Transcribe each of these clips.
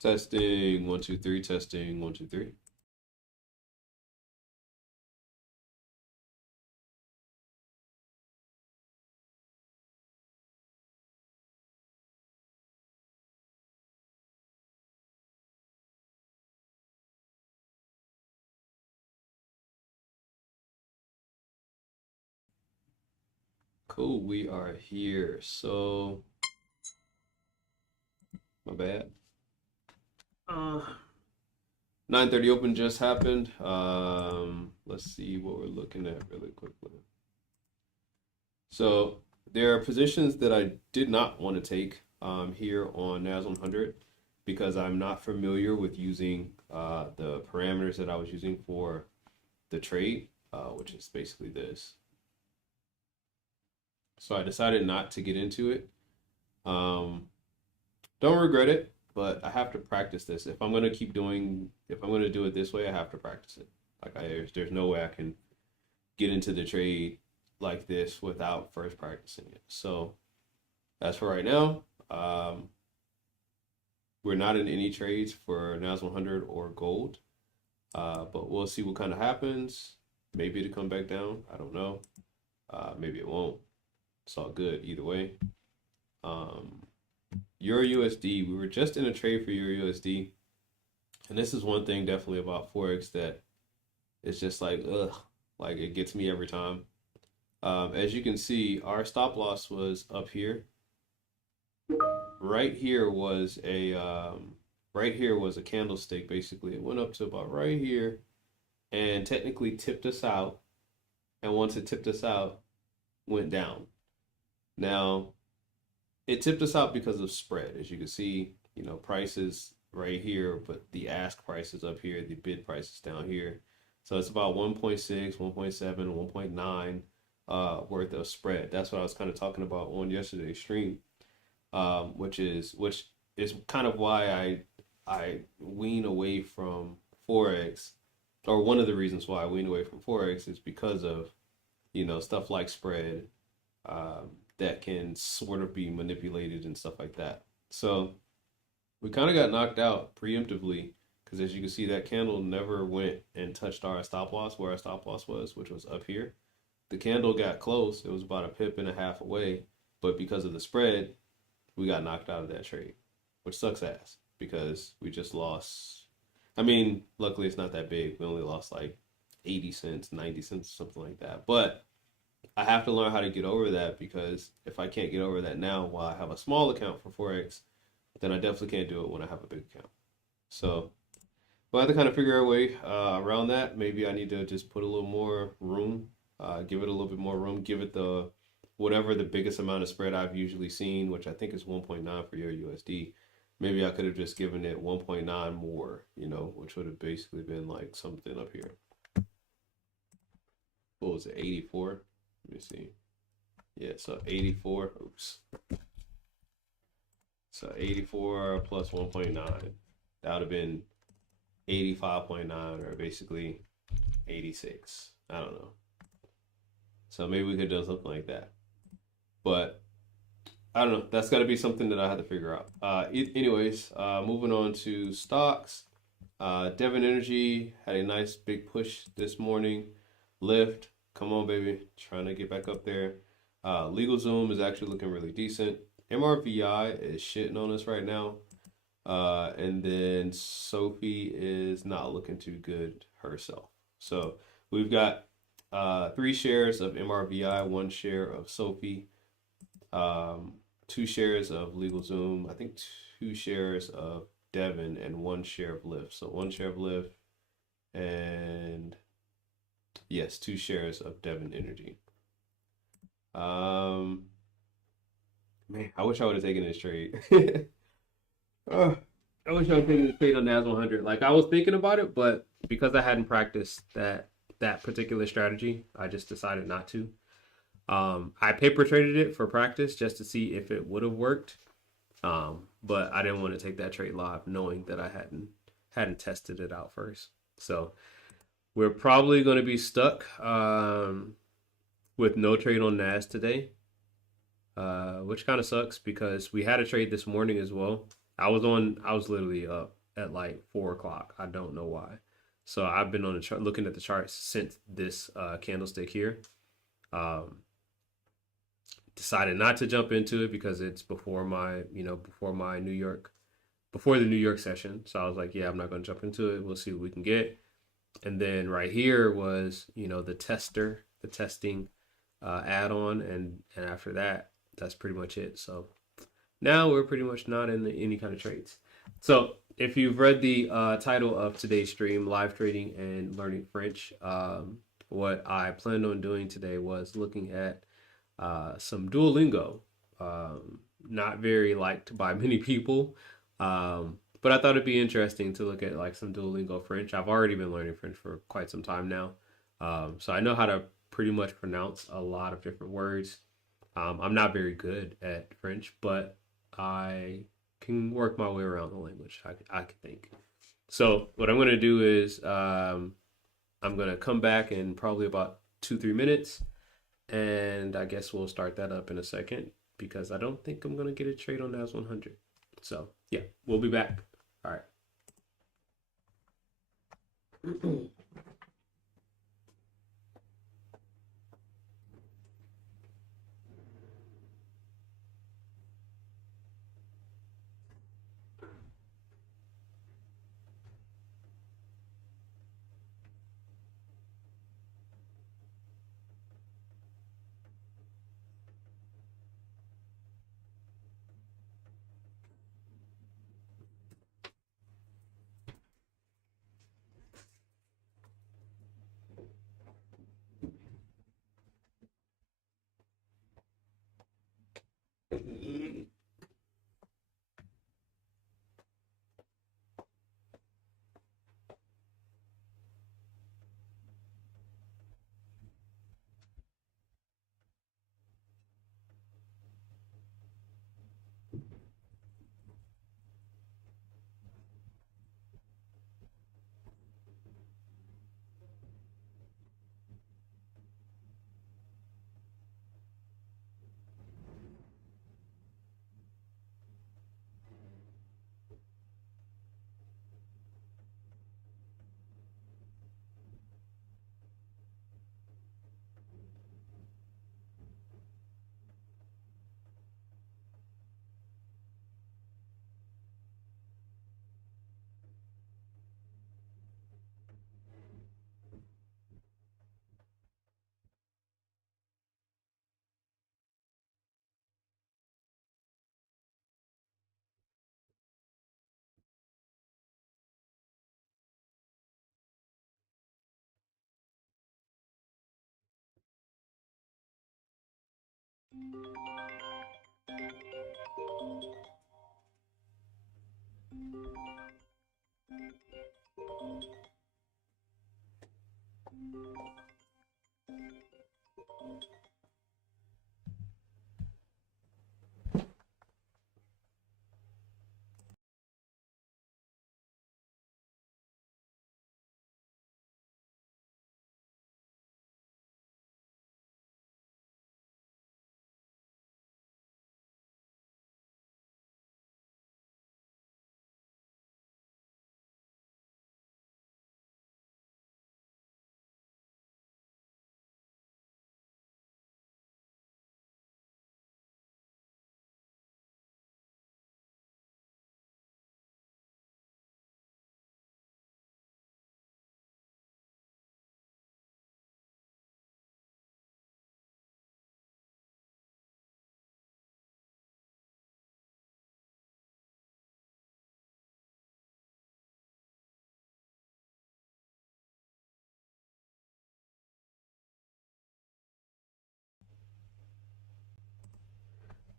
Testing 1 2 3. Testing 1 2 3. Cool, we are here. So, my bad. 9:30 open just happened. Let's see what we're looking at really quickly. So there are positions that I did not want to take here on NAS 100 because I'm not familiar with using the parameters that I was using for the trade, which is basically this. So I decided not to get into it. Don't regret it, but I have to practice this. If I'm gonna if I'm gonna do it this way, I have to practice it. There's no way I can get into the trade like this without first practicing it. So as for right now, we're not in any trades for NAS 100 or gold, but we'll see what kind of happens. Maybe it'll come back down. I don't know. Maybe it won't. It's all good either way. Euro USD, we were just in a trade for Euro USD. And this is one thing definitely about Forex that it's just like, ugh, like it gets me every time. As you can see, our stop loss was up here. Right here was a candlestick basically. It went up to about right here and technically tipped us out. And once it tipped us out, went down. Now, it tipped us out because of spread. As you can see, prices right here, but the ask price is up here, the bid price is down here. So it's about 1.6, 1.7, 1.9 worth of spread. That's what I was kind of talking about on yesterday's stream, which is kind of why I wean away from Forex, or one of the reasons why I wean away from Forex is because of stuff like spread that can sort of be manipulated and stuff like that. So we kind of got knocked out preemptively because as you can see, that candle never went and touched our stop loss where our stop loss was, which was up here. The candle got close. It was about a pip and a half away, but because of the spread, we got knocked out of that trade, which sucks ass because we just lost. I mean, luckily it's not that big. We only lost like 80 cents, 90 cents, something like that. But I have to learn how to get over that because if I can't get over that now while I have a small account for Forex, then I definitely can't do it when I have a big account. So we'll have to kind of figure our way around that. Maybe I need to just put a little more room, give it a little bit more room, give it the whatever the biggest amount of spread I've usually seen, which I think is 1.9 for your USD. Maybe I could have just given it 1.9 more, which would have basically been like something up here. What was it, 84? Let me see. Yeah, so 84. Oops. So 84 plus 1.9. That would have been 85.9 or basically 86. I don't know. So maybe we could have done something like that. But I don't know. That's got to be something that I have to figure out. Anyways, moving on to stocks. Devon Energy had a nice big push this morning. Lift. Come on, baby. Trying to get back up there. LegalZoom is actually looking really decent. MRVI is shitting on us right now. And then Sophie is not looking too good herself. So we've got 3 shares of MRVI, 1 share of Sophie, 2 shares of LegalZoom, I think 2 shares of Devon, and 1 share of Lyft. So 1 share of Lyft and yes, 2 shares of Devon Energy. Man, I wish I would have taken this trade. I wish I would have taken this trade on NAS 100. Like I was thinking about it, but because I hadn't practiced that particular strategy, I just decided not to. I paper traded it for practice just to see if it would have worked. But I didn't want to take that trade live knowing that I hadn't tested it out first. So we're probably going to be stuck with no trade on NAS today. which kind of sucks because we had a trade this morning as well. I was literally up at like 4 o'clock. I don't know why. So I've been on the chart, looking at the charts since this candlestick here. Um, Decided not to jump into it because it's before my, before the New York session. So I was like, yeah, I'm not going to jump into it. We'll see what we can get. And then right here was, the testing add-on, and after that, that's pretty much it. So now we're pretty much not in any kind of trades. So if you've read the title of today's stream, Live Trading and Learning French, what I planned on doing today was looking at some Duolingo. Not very liked by many people, but I thought it'd be interesting to look at like some Duolingo French. I've already been learning French for quite some time now, so I know how to pretty much pronounce a lot of different words. I'm not very good at French, but I can work my way around the language. I can think. So what I'm going to do is I'm going to come back in probably about 2-3 minutes, and I guess we'll start that up in a second because I don't think I'm going to get a trade on NAS 100. So yeah, we'll be back. All right.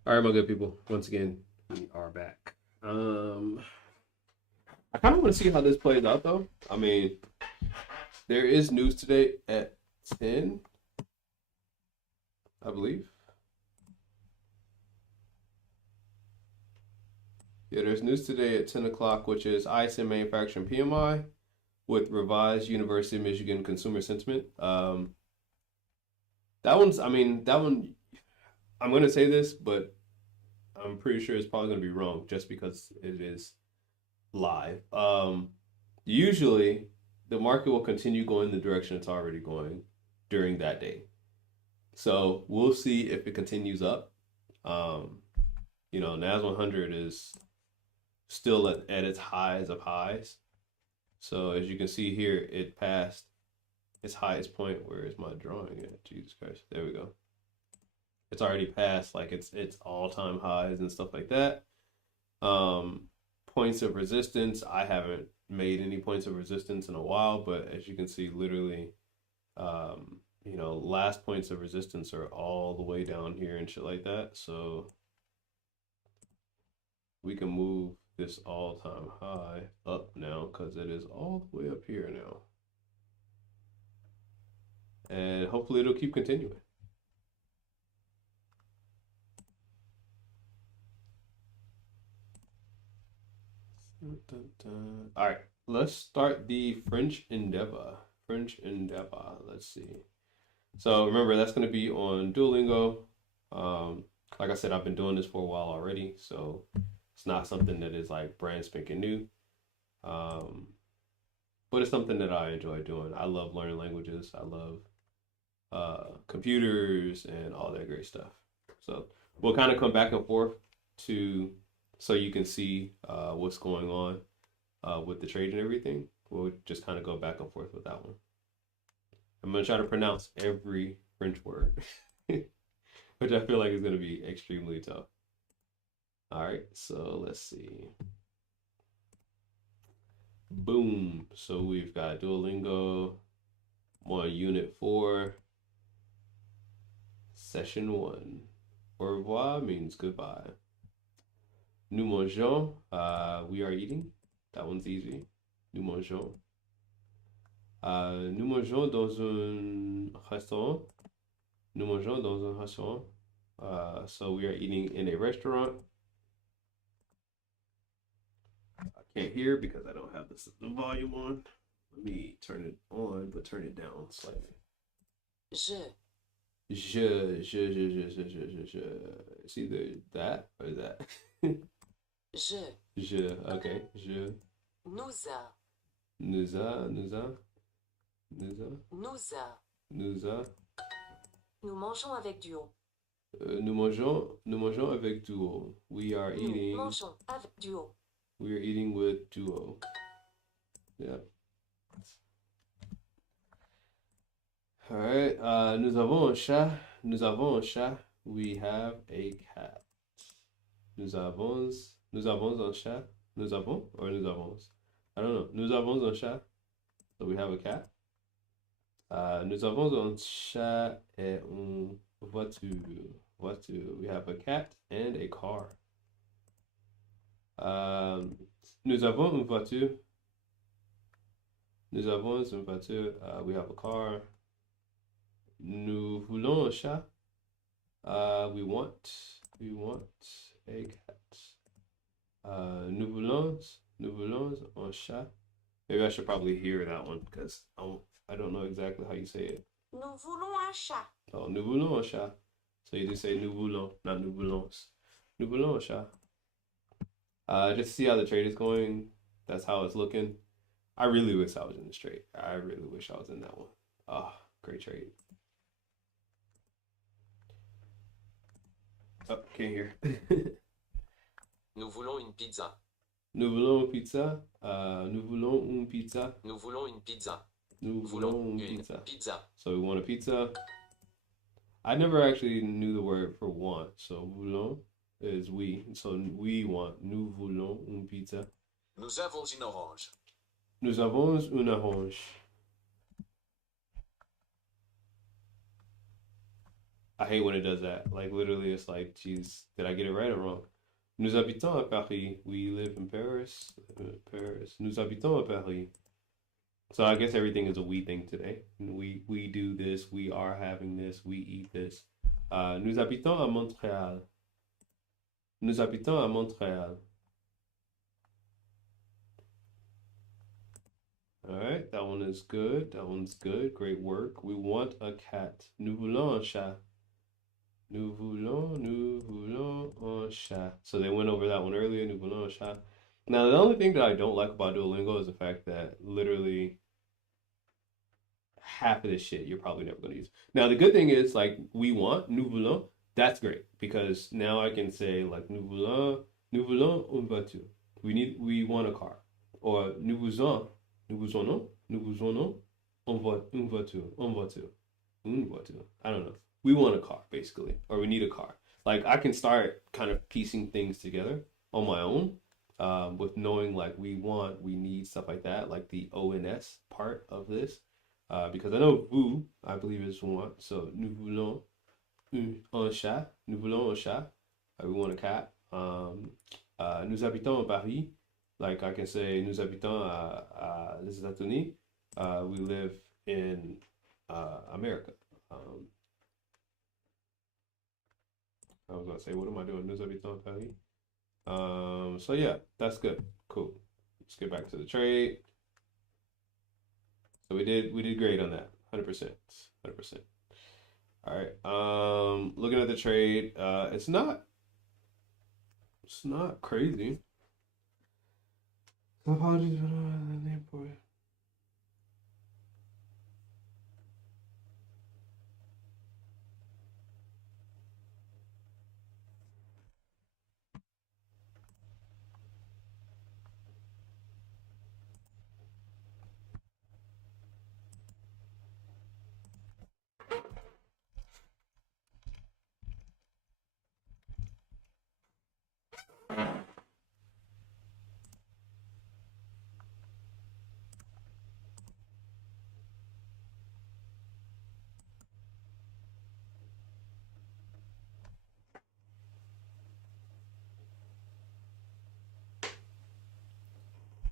All right, my good people. Once again, we are back. I kind of want to see how this plays out, though. I mean, there is news today at 10, I believe. Yeah, there's news today at 10 o'clock, which is ISM Manufacturing PMI with revised University of Michigan consumer sentiment. That one, I'm gonna say this, but I'm pretty sure it's probably gonna be wrong just because it is live. Usually the market will continue going the direction it's already going during that day. So we'll see if it continues up. Um, NAS 100 is still at its highs of highs. So as you can see here, it passed its highest point. Where is my drawing at? Jesus Christ. There we go. It's already passed like its all-time highs and stuff like that. Points of resistance, I haven't made any points of resistance in a while, but as you can see, literally, last points of resistance are all the way down here and shit like that. So we can move this all-time high up now because it is all the way up here now. And hopefully it'll keep continuing. All right, let's start the French endeavor. Let's see. So remember, that's going to be on Duolingo. Like I said, I've been doing this for a while already, so it's not something that is like brand spanking new. But it's something that I enjoy doing. I love learning languages. I love computers and all that great stuff. So we'll kind of come back and forth so you can see what's going on with the trade and everything. We'll just kind of go back and forth with that one. I'm going to try to pronounce every French word, which I feel like is going to be extremely tough. All right, so let's see. Boom. So we've got Duolingo on Unit 4, Session 1. Au revoir means goodbye. Nous mangeons, we are eating. That one's easy. Nous mangeons. Nous mangeons dans un restaurant. Nous mangeons dans un restaurant. So we are eating in a restaurant. I can't hear because I don't have the volume on. Let me turn it on, but turn it down slightly. Je. It's either that or that. Je. Okay. Je. Nous a. Nous mangeons avec duo. Nous mangeons avec duo. We are eating. Nous mangeons avec duo. We are eating with duo. Yeah. All right. Nous avons un chat. Nous avons un chat. We have a cat. Nous avons un chat. Nous avons or nous avons? I don't know. Nous avons un chat. So we have a cat. Nous avons un chat et une voiture. We have a cat and a car. Nous avons une voiture. Nous avons une voiture. We have a car. Nous voulons un chat. We want a cat. Nous voulons un chat. Maybe I should probably hear that one because I don't know exactly how you say it. Nous voulons un chat. Oh, nous voulons un chat. So you just say nous voulons, not nous voulons. Nous voulons un chat. Just see how the trade is going. That's how it's looking. I really wish I was in this trade. I really wish I was in that one. Oh, great trade. Oh, can't hear. Nous voulons une pizza. Nous voulons une pizza. Nous voulons une pizza. Nous voulons une pizza. Nous voulons une pizza. Pizza. So we want a pizza. I never actually knew the word for want. So voulons is we. So we want. Nous voulons une pizza. Nous avons une orange. Nous avons une orange. I hate when it does that. Like literally, it's like, geez, did I get it right or wrong? Nous habitons à Paris. We live in Paris. Paris. Nous habitons à Paris. So I guess everything is a we thing today. We do this. We are having this. We eat this. Nous habitons à Montréal. Nous habitons à Montréal. All right, that one is good. That one's good. Great work. We want a cat. Nous voulons un chat. Nous voulons un chat. So they went over that one earlier. Nous voulons un chat. Now the only thing that I don't like about Duolingo is the fact that literally half of this shit you're probably never going to use. Now the good thing is like we want nous voulons. That's great because now I can say like nous voulons une voiture. We want a car, or nous voulons une voiture, une voiture. I don't know. We want a car basically, or we need a car. Like I can start kind of piecing things together on my own, with knowing like we need stuff like that, like the ONS part of this. Because I know vous, I believe is want. So nous voulons un chat. Nous voulons un chat. We want a cat. Nous habitons à Paris. Like I can say, nous habitons à les États-Unis. We live in America. I was gonna say, what am I doing? Nous habitons à Paris. So yeah, that's good. Cool. Let's get back to the trade. So we did great on that. 100%. 100%. All right. Looking at the trade, it's not crazy. Apologies for the name for it.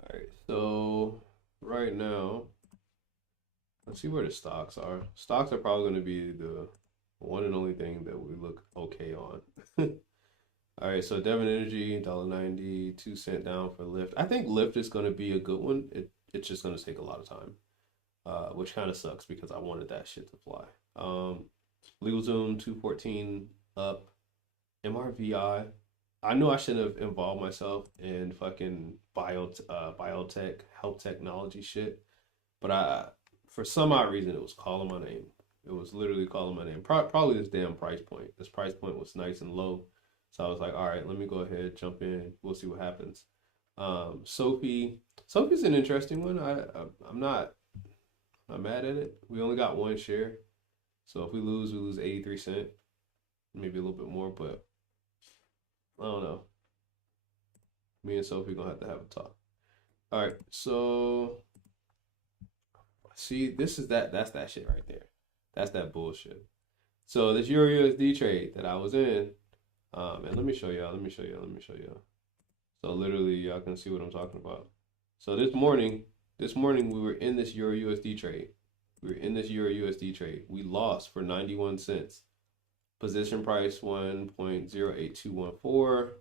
All right. So right now, let's see where the stocks are. Stocks are probably going to be the one and only thing that we look okay on. All right, so Devon Energy, $1.90, 2 cent down for Lyft. I think Lyft is going to be a good one. It's just going to take a lot of time, which kind of sucks because I wanted that shit to fly. LegalZoom 214 up. MRVI. I knew I shouldn't have involved myself in fucking biotech, health technology shit, but for some odd reason, it was calling my name. It was literally calling my name. Probably this damn price point. This price point was nice and low. So I was like, all right, let me go ahead, jump in. We'll see what happens. Sophie's an interesting one. I'm not mad at it. We only got one share. So if we lose 83 cent, maybe a little bit more, but I don't know. Me and Sophie gonna have to have a talk. All right, so see, that's that shit right there. That's that bullshit. So this Euro USD trade that I was in, and let me show y'all. So literally, y'all can see what I'm talking about. So this morning we were in this Euro USD trade. We lost for 91 cents. Position price 1.08214.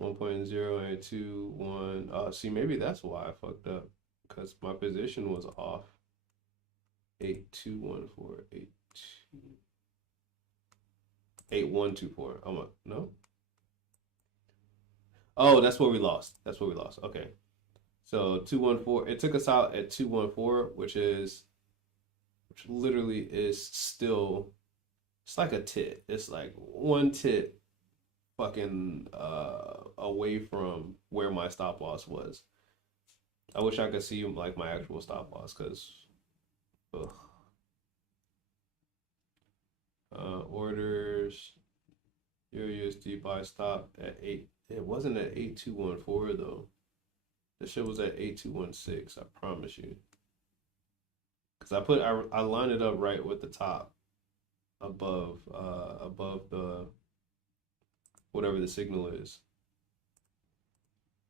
1.08221. See, maybe that's why I fucked up. Because my position was off. 8214. 8124. No? Oh, that's where we lost. Okay. So 214. It took us out at 214, which literally is still, it's like a tit. It's like one tit fucking away from where my stop loss was. I wish I could see like my actual stop loss because orders Euro USD buy stop at 8. It wasn't at 8214 though. The shit was at 8216, I promise you. Cause I lined it up right with the top above the whatever the signal is.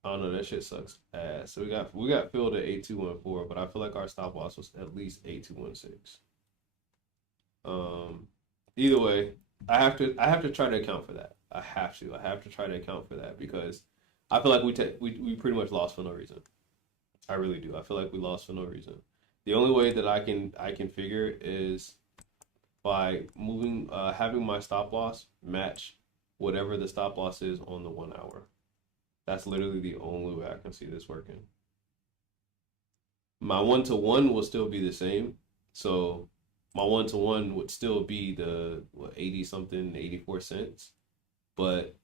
I don't know, that shit sucks ass. So we got filled at 8214, but I feel like our stop loss was at least 8216. Either way, I have to try to account for that. I have to try to account for that because I feel like we pretty much lost for no reason. I really do. I feel like we lost for no reason. The only way that I can figure is by moving, having my stop loss match whatever the stop loss is on the 1 hour. That's literally the only way I can see this working. My 1-to-1 will still be the same. So my 1-to-1 would still be the 80 something, 84 cents. But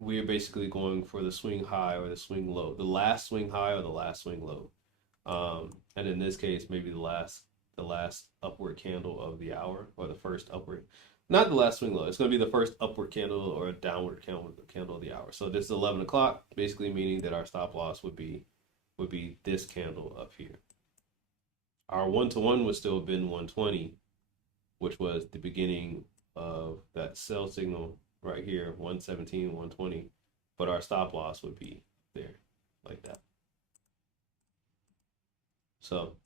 we're basically going for the swing high or the swing low, the last swing high or the last swing low. And in this case, maybe the last upward candle of the hour, or the first upward, not the last swing low. It's going to be the first upward candle or a downward candle of the hour. So this is 11 o'clock, basically meaning that our stop loss would be this candle up here. Our 1-to-1 would still have been 120, which was the beginning of that sell signal right here, 117, 120. But our stop loss would be there, like that. So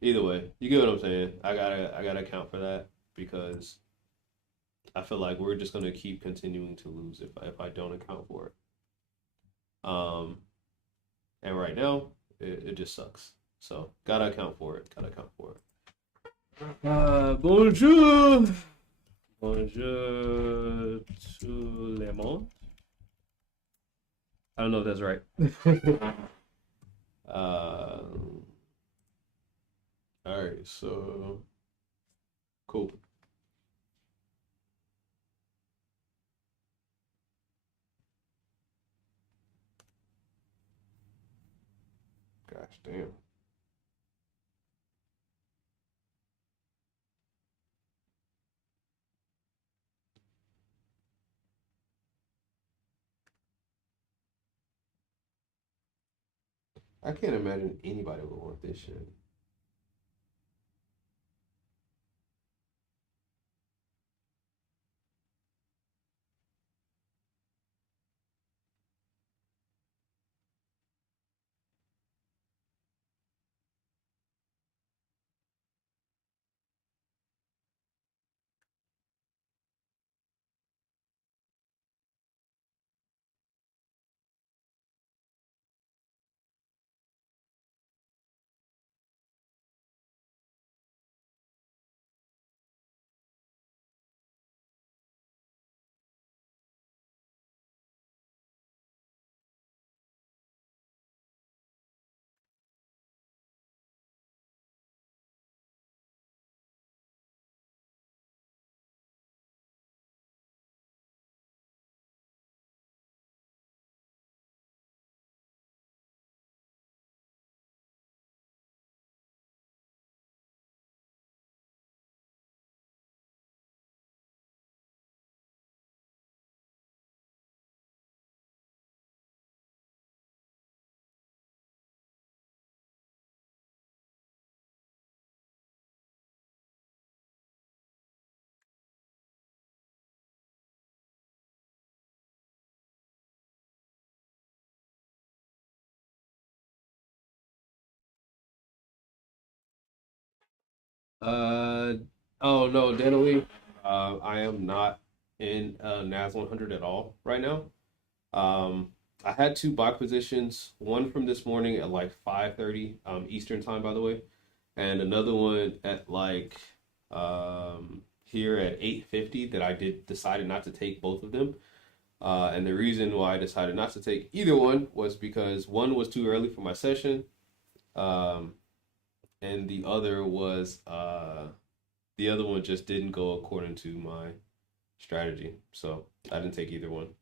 either way, you get what I'm saying. I gotta account for that, because I feel like we're just gonna keep continuing to lose if I don't account for it. And right now it just sucks. So gotta account for it. Gotta account for it. Bonjour. Bonjour tout le monde. I don't know if that's right. All right, so cool. Gosh damn. I can't imagine anybody would want this shit. Uh oh no, Denali. I am not in NAS 100 at all right now. Um, I had two buy positions, one from this morning at like 5:30 Eastern time, by the way, and another one at like here at 8:50 that I decided not to take both of them. And the reason why I decided not to take either one was because one was too early for my session, um, and the other one just didn't go according to my strategy. So I didn't take either one.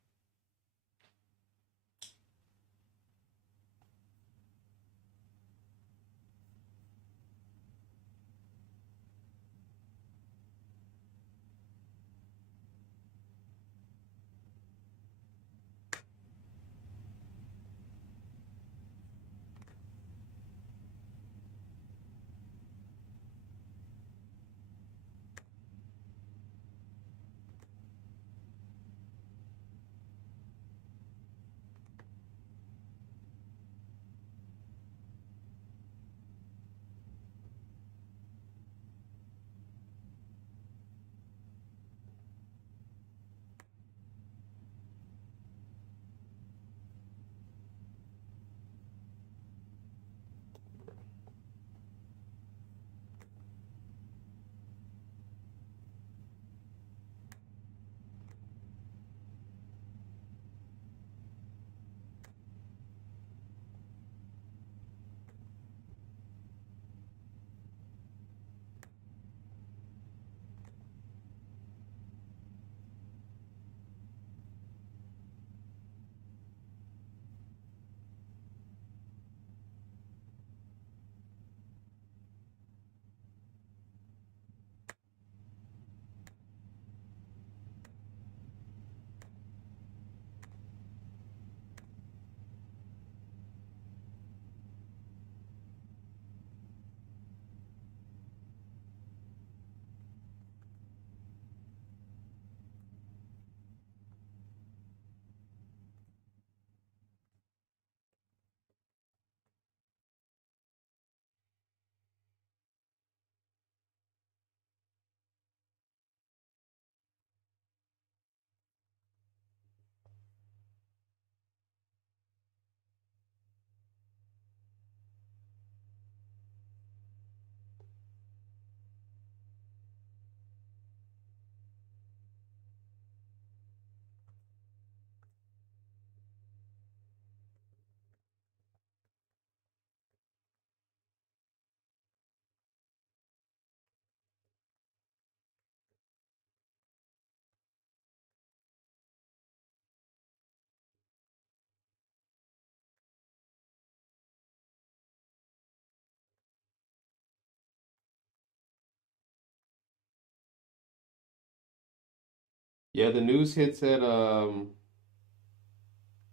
Yeah, the news hits at 10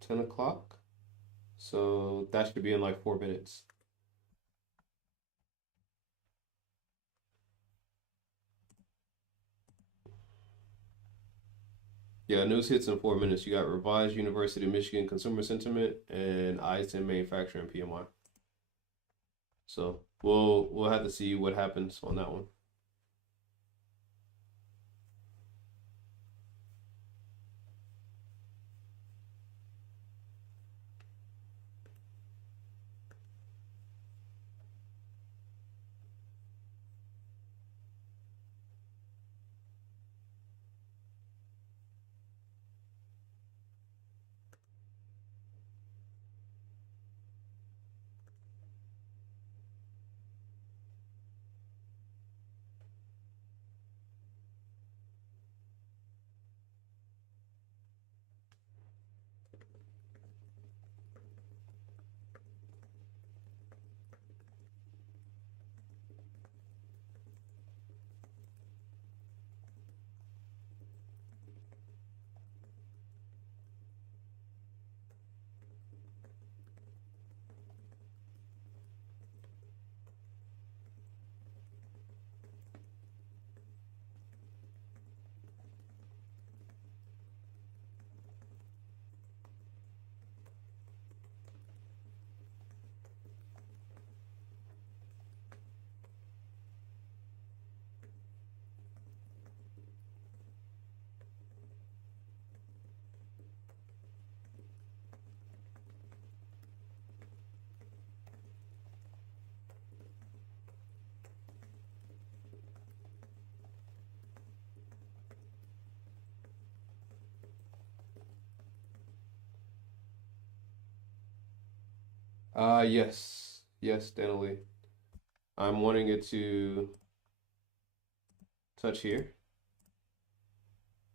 o'clock. So that should be in like 4 minutes. Yeah, news hits in 4 minutes. You got revised University of Michigan consumer sentiment and ISM manufacturing PMI. So we'll have to see what happens on that one. Yes. Yes, Danily. I'm wanting it to touch here,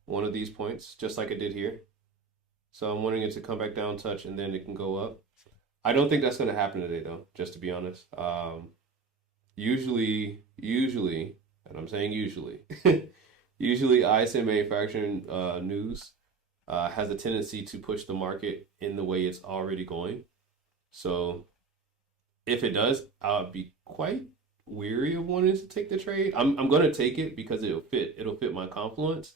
one of these points, just like it did here. So I'm wanting it to come back down, touch, and then it can go up. I don't think that's going to happen today, though, just to be honest. Usually, and I'm saying usually, usually ISM manufacturing news has a tendency to push the market in the way it's already going. So if it does, I'll be quite weary of wanting to take the trade. I'm gonna take it because it'll fit my confluence,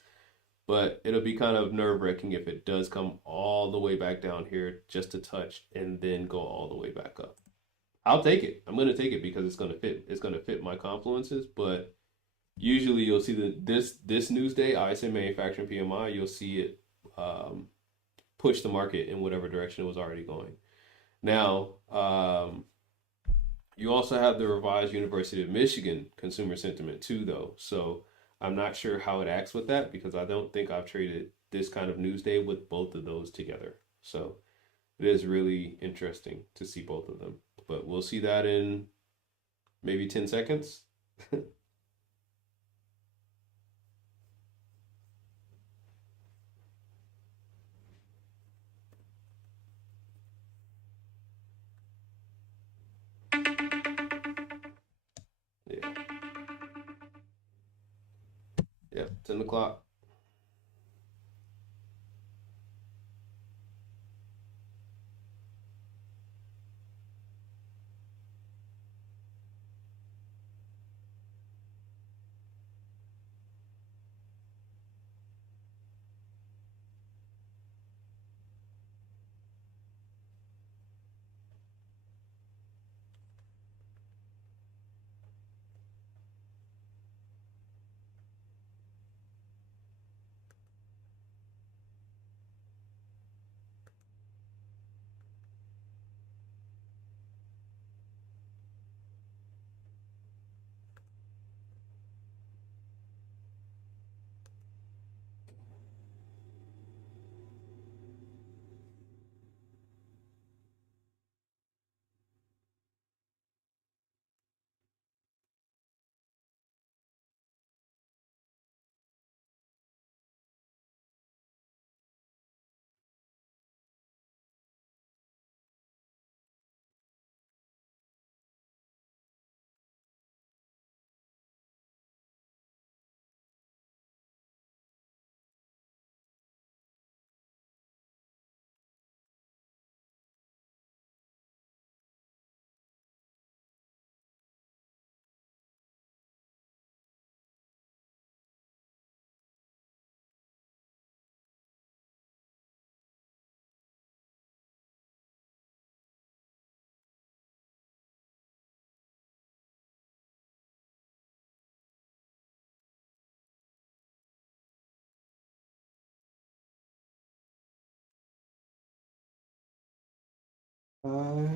but it'll be kind of nerve-wracking if it does come all the way back down here just to touch and then go all the way back up. I'll take it. I'm gonna take it because it's gonna fit my confluences, but usually you'll see this news day, ISM manufacturing PMI, you'll see it push the market in whatever direction it was already going. Now, you also have the revised University of Michigan consumer sentiment too, though. So I'm not sure how it acts with that because I don't think I've traded this kind of news day with both of those together. So it is really interesting to see both of them. But we'll see that in maybe 10 seconds. Yeah. Yeah. 10 o'clock.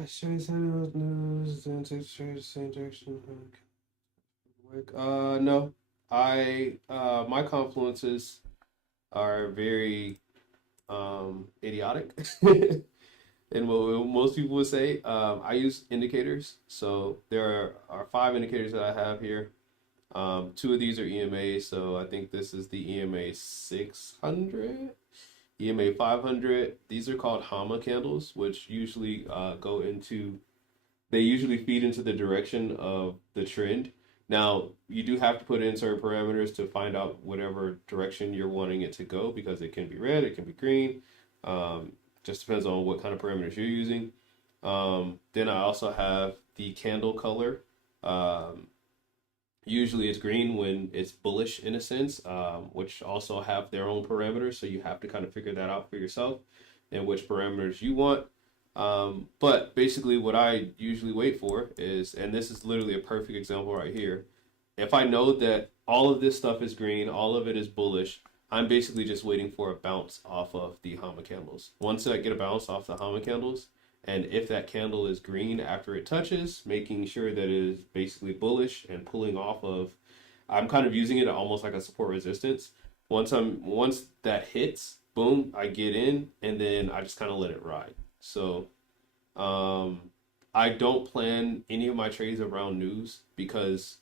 Shows news and takes trade the same direction. No, my confluences are very idiotic. And what most people would say, I use indicators. So there are five indicators that I have here. Two of these are EMA, so I think this is the EMA 600, EMA 500. These are called Hama candles, which usually they usually feed into the direction of the trend. Now, you do have to put in certain parameters to find out whatever direction you're wanting it to go because it can be red, it can be green. Just depends on what kind of parameters you're using. Then I also have the candle color. Um, Usually it's green when it's bullish in a sense, which also have their own parameters. So you have to kind of figure that out for yourself and which parameters you want. But basically, what I usually wait for is, and this is literally a perfect example right here. If I know that all of this stuff is green, all of it is bullish, I'm basically just waiting for a bounce off of the Hama candles. Once I get a bounce off the Hama candles, and if that candle is green after it touches, making sure that it is basically bullish and pulling off of, I'm kind of using it almost like a support resistance. Once that hits, boom, I get in and then I just kind of let it ride. So I don't plan any of my trades around news because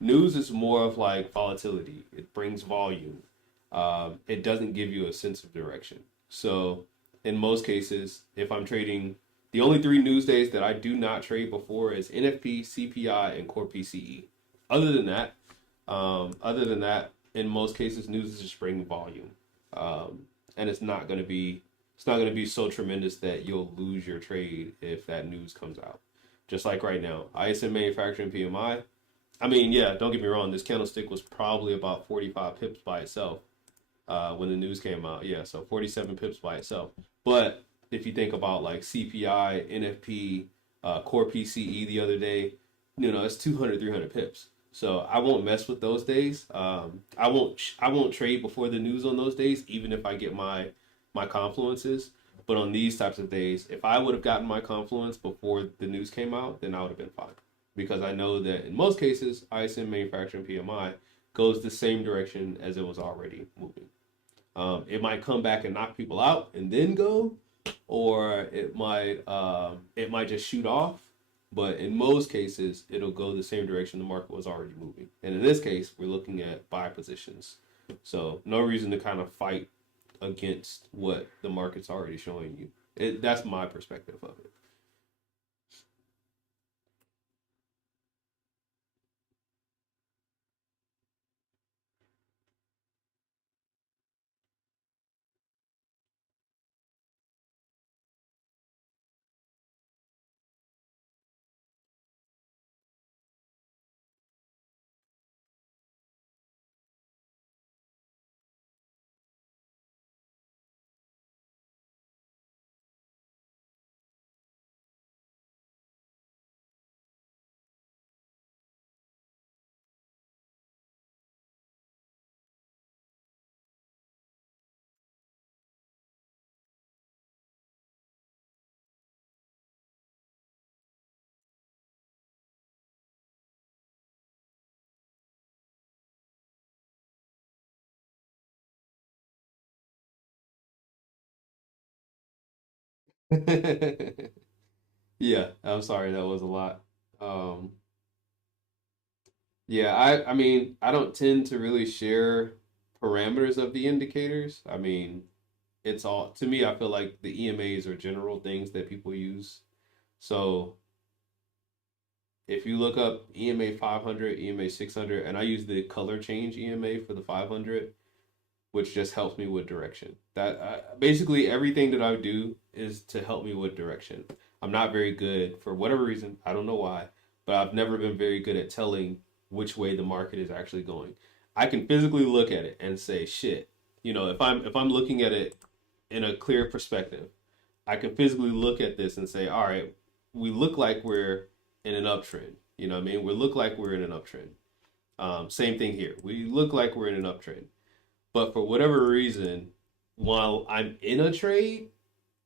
news is more of like volatility. It brings volume. It doesn't give you a sense of direction. So in most cases, if I'm trading, the only three news days that I do not trade before is NFP, CPI, and core PCE. Other than that, other than that, in most cases, news is just bringing volume, and it's not going to be so tremendous that you'll lose your trade if that news comes out. Just like right now, ISM manufacturing PMI. I mean, yeah, don't get me wrong. This candlestick was probably about 45 pips by itself when the news came out. Yeah, so 47 pips by itself. But if you think about like CPI, NFP, core PCE the other day, it's 200, 300 pips. So I won't mess with those days. I won't trade before the news on those days, even if I get my confluences. But on these types of days, if I would have gotten my confluence before the news came out, then I would have been fine. Because I know that in most cases, ISM manufacturing PMI goes the same direction as it was already moving. It might come back and knock people out and then go, or it might just shoot off. But in most cases, it'll go the same direction the market was already moving. And in this case, we're looking at buy positions. So no reason to kind of fight against what the market's already showing you. That's my perspective of it. Yeah, I'm sorry, that was a lot. Um, yeah, I mean, I don't tend to really share parameters of the indicators. I mean, it's all to me, I feel like the EMAs are general things that people use. So if you look up EMA 500, EMA 600, and I use the color change EMA for the 500, which just helps me with direction. Basically everything that I do is to help me with direction. I'm not very good for whatever reason. I don't know why, but I've never been very good at telling which way the market is actually going. I can physically look at it and say, shit. If I'm looking at it in a clear perspective, I can physically look at this and say, all right, we look like we're in an uptrend. You know what I mean? We look like we're in an uptrend. Same thing here. We look like we're in an uptrend. But for whatever reason, while I'm in a trade,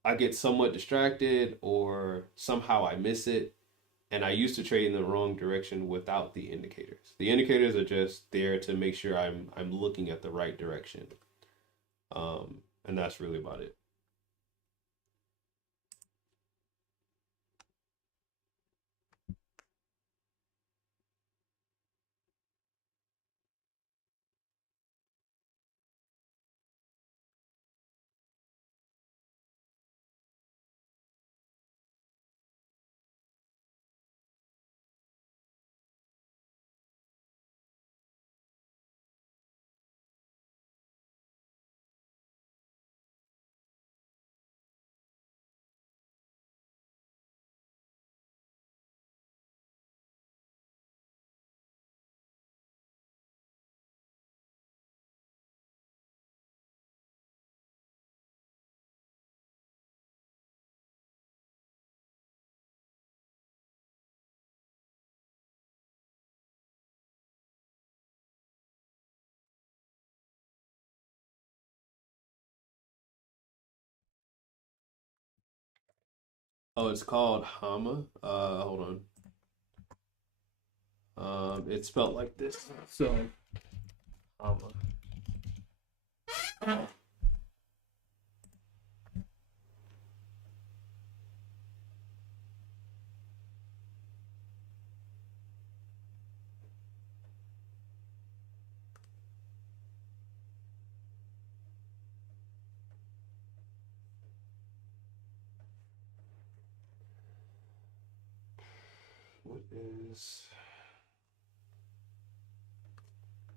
I get somewhat distracted or somehow I miss it. And I used to trade in the wrong direction without the indicators. The indicators are just there to make sure I'm looking at the right direction. And that's really about it. Oh, it's called Hama. Hold on. It's spelled like this. So Hama. What is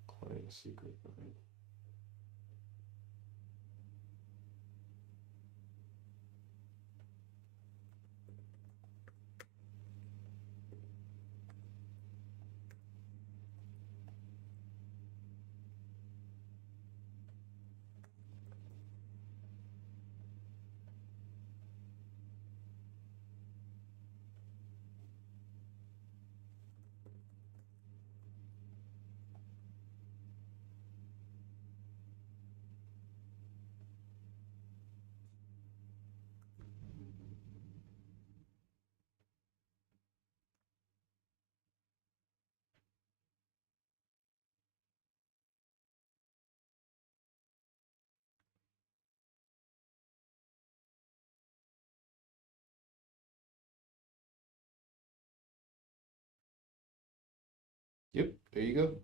client secret? Yep, there you go.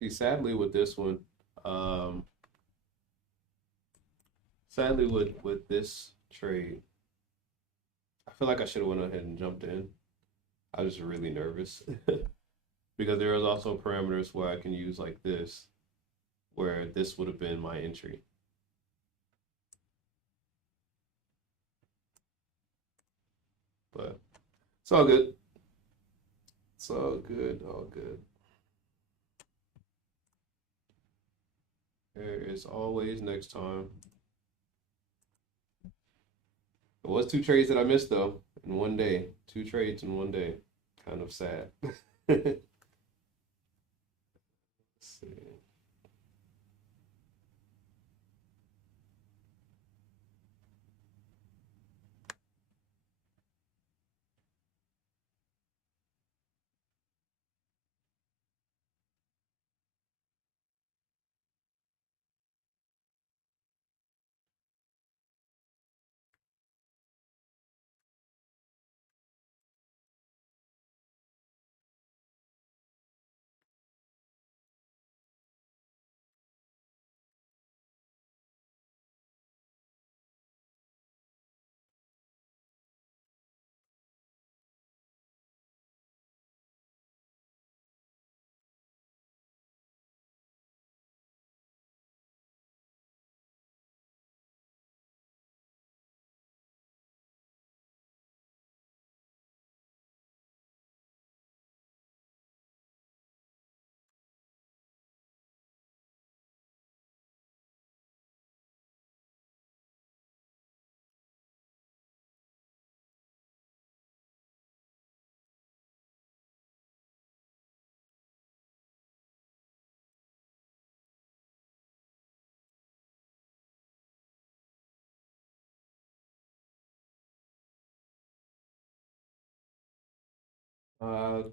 See, sadly with this one, um, sadly with this trade, I feel like I should have went ahead and jumped in. I was just really nervous because there was also parameters where I can use like this, where this would have been my entry. But it's all good. It's all good. All good. There is always next time. It was two trades that I missed though in one day. Two trades in one day. Kind of sad. Let's see.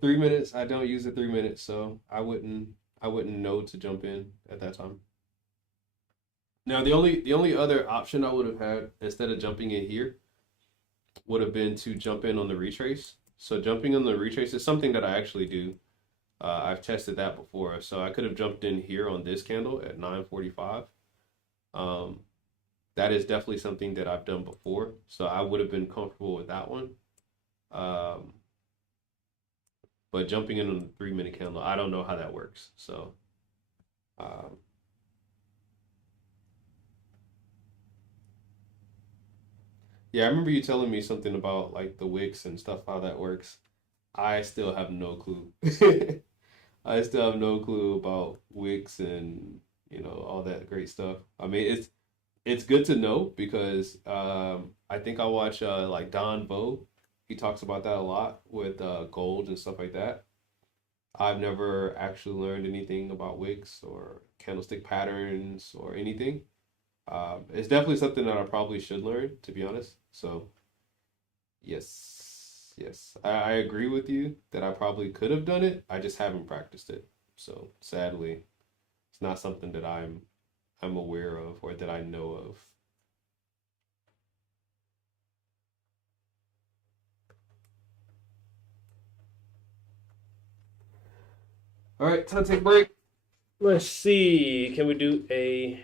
3 minutes. I don't use the 3 minutes, so I wouldn't know to jump in at that time. Now the only other option I would have had instead of jumping in here would have been to jump in on the retrace. So jumping on the retrace is something that I actually do. I've tested that before, so I could have jumped in here on this candle at 9:45. Um, that is definitely something that I've done before, so I would have been comfortable with that one. Um, but jumping in on the 3 minute candle, I don't know how that works. So um, yeah, I remember you telling me something about like the wicks and stuff, how that works. I still have no clue. I still have no clue about wicks and all that great stuff. I mean, it's good to know because I think I watch like Don Vo. He talks about that a lot with gold and stuff like that. I've never actually learned anything about wicks or candlestick patterns or anything. It's definitely something that I probably should learn, to be honest. So yes, yes, I agree with you that I probably could have done it. I just haven't practiced it. So sadly, it's not something that I'm aware of or that I know of. All right, time to take a break. Let's see. Can we do a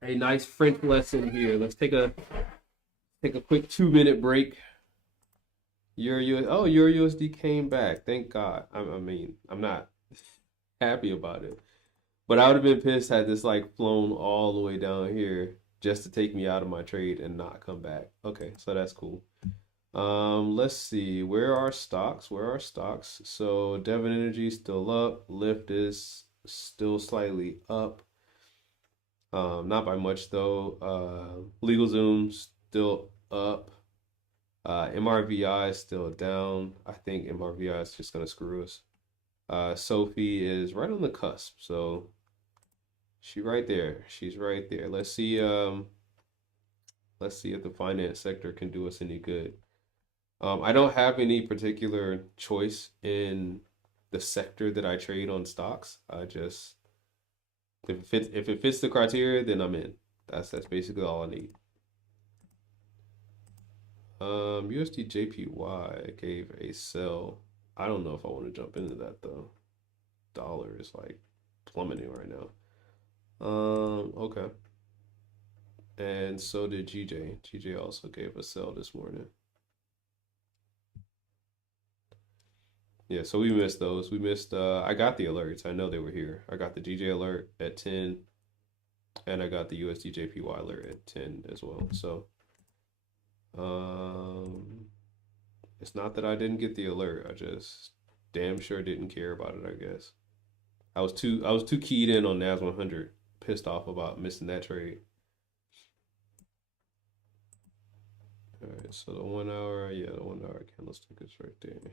nice French lesson here? Let's take a quick 2 minute break. Euro USD came back. Thank God. I mean, I'm not happy about it, but I would have been pissed had this like flown all the way down here just to take me out of my trade and not come back. Okay, so that's cool. Let's see. Where are stocks? Where are stocks? So Devon Energy still up. Lyft is still slightly up. Not by much though. LegalZoom still up. MRVI is still down. I think MRVI is just gonna screw us. Sophie is right on the cusp, so she's right there. She's right there. Let's see if the finance sector can do us any good. I don't have any particular choice in the sector that I trade on stocks. I just if it fits the criteria, then I'm in. That's basically all I need. USD JPY gave a sell. I don't know if I want to jump into that though. dollar is like plummeting right now. Okay. And so did GJ. GJ also gave a sell this morning. Yeah, so we missed those. We missed I got the alerts. I know they were here. I got the GJ alert at 10 and I got the USD JPY alert at 10 as well. So it's not that I didn't get the alert. I just damn sure didn't care about it, I guess. I was too keyed in on NAS 100, pissed off about missing that trade. All right, so the 1 hour, yeah, the 1 hour candlestick is right there.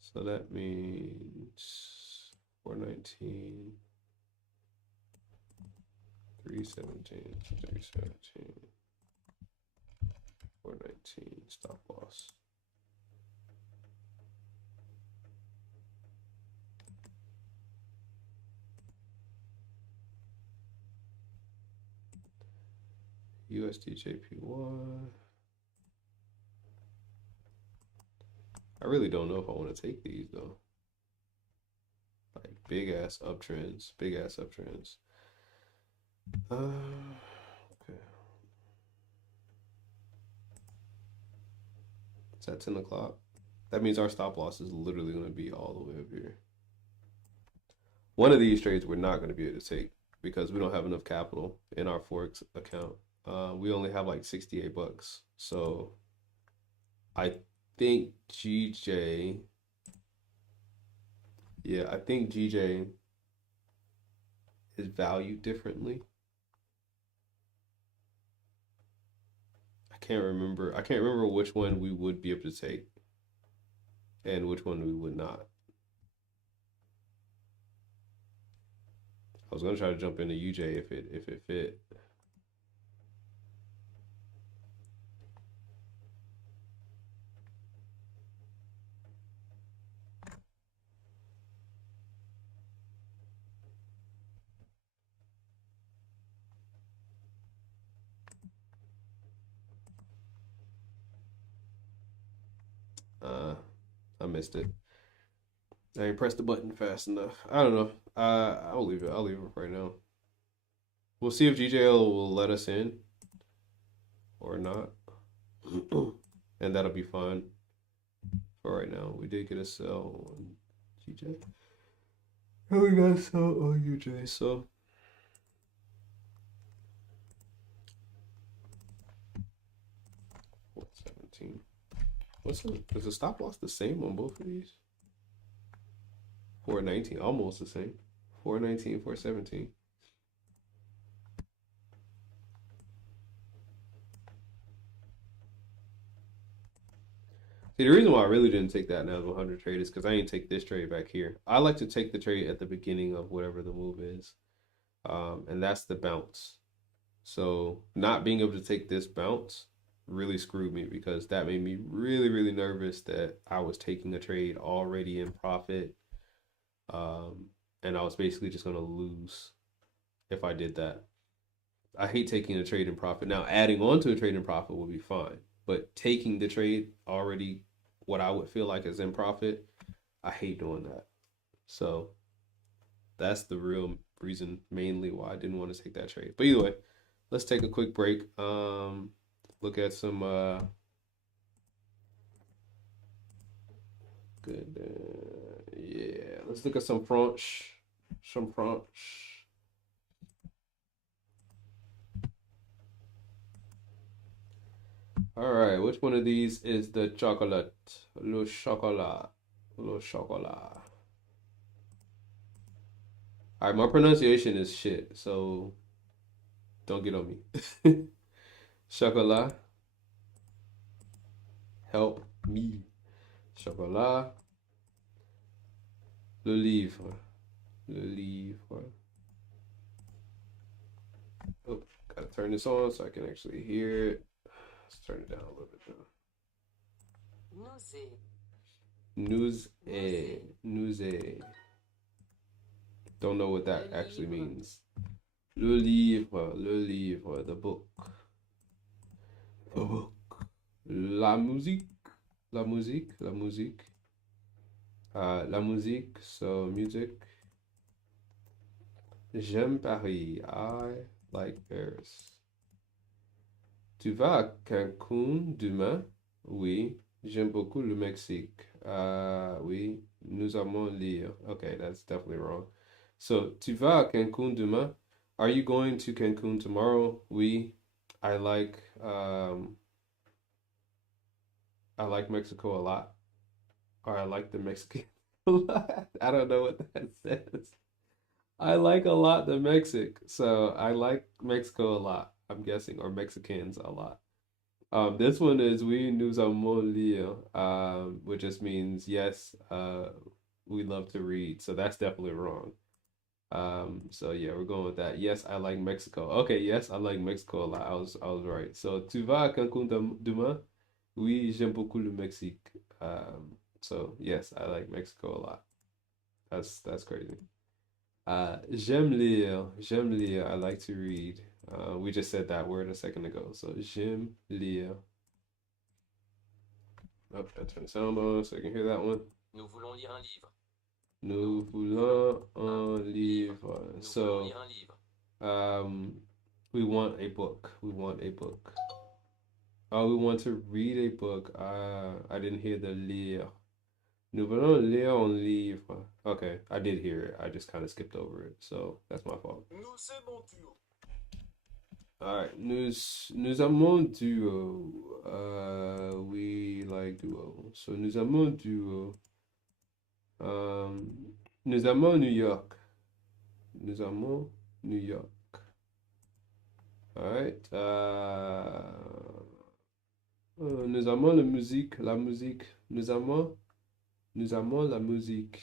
So that means 419, 317, 317, 419, stop loss. USD JPY. I really don't know if I want to take these though. Like big ass uptrends, big ass uptrends. Okay. It's at 10 o'clock. That means our stop loss is literally going to be all the way up here. One of these trades we're not going to be able to take because we don't have enough capital in our Forex account. We only have like 68 bucks. So I think GJ, yeah, I think GJ is valued differently. I can't remember which one we would be able to take and which one we would not. I was gonna try to jump into UJ if it fit. I missed it. I ain't pressed the button fast enough. I don't know. I'll leave it. I'll leave it right now. We'll see if GJL will let us in or not. And that'll be fine for right now. We did get a sell on GJ. And we got a sell on UJ. So 417. Is the stop loss the same on both of these? 419, almost the same. 419, 417. See, the reason why I really didn't take that NAS 100 trade is because I didn't take this trade back here. I like to take the trade at the beginning of whatever the move is. And that's the bounce. So not being able to take this bounce really screwed me because that made me really, really nervous that I was taking a trade already in profit. And I was basically just going to lose if I did that. I hate taking a trade in profit. Now, adding on to a trade in profit would be fine. But taking the trade already, what I would feel like is in profit, I hate doing that. So that's the real reason mainly why I didn't want to take that trade. But either way, let's take a quick break. Look at some good. Yeah, let's look at some French. Some French. All right, which one of these is the chocolate? Le chocolat. Le chocolat. All right, my pronunciation is shit, so don't get on me. Chocolat. Help me. Chocolat. Le livre. Le livre. Oh, gotta turn this on so I can actually hear it. Let's turn it down a little bit though. News. Don't know what that actually means. Le livre, the book. The book. La musique. La musique, so music. J'aime Paris. I like Paris. Tu vas à Cancun demain? Oui, j'aime beaucoup le Mexique. Oui, nous allons lire. Okay, that's definitely wrong. So, tu vas à Cancun demain? Are you going to Cancun tomorrow? Oui, I like um I like Mexico a lot. Or I like the Mexican a lot. I don't know what that says. I like a lot the Mexic. So I like Mexico a lot, I'm guessing, or Mexicans a lot. This one is we nous aimons lire, which just means yes, we love to read. So that's definitely wrong. So yeah, we're going with that. Yes, I like Mexico. Okay, yes, I like Mexico a lot. I was right. So tu vas à Cancun demain? Oui, j'aime beaucoup le Mexique. So yes, I like Mexico a lot. That's crazy. J'aime lire. J'aime lire. I like to read. We just said that word a second ago. So j'aime lire. Oh, I turn the sound on so I can hear that one. Nous voulons lire un livre. Nous voulons un livre. Nous voulons So, lire un livre. we want a book. We want a book. Oh, we want to read a book. I didn't hear the lire. Nous voulons lire un livre. Okay, I did hear it. I just kind of skipped over it. So, that's my fault. Nous aimons duo. All right, nous aimons duo. We like duo. So nous aimons duo. Nous aimons New York. Nous aimons New York. All right. Nous aimons la musique. La musique. Nous aimons la musique.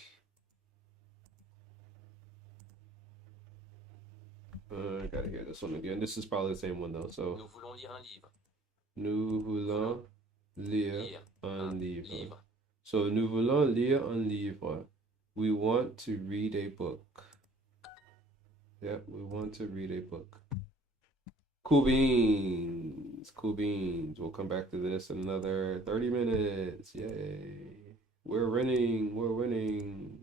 I gotta hear this one again. This is probably the same one though. So Nous voulons lire un livre. nous voulons lire Lire un un livre. livre. So nous voulons lire un livre. We want to read a book. Yep, we want to read a book. Cool beans. Cool beans. We'll come back to this in another 30 minutes. Yay. We're winning. We're winning.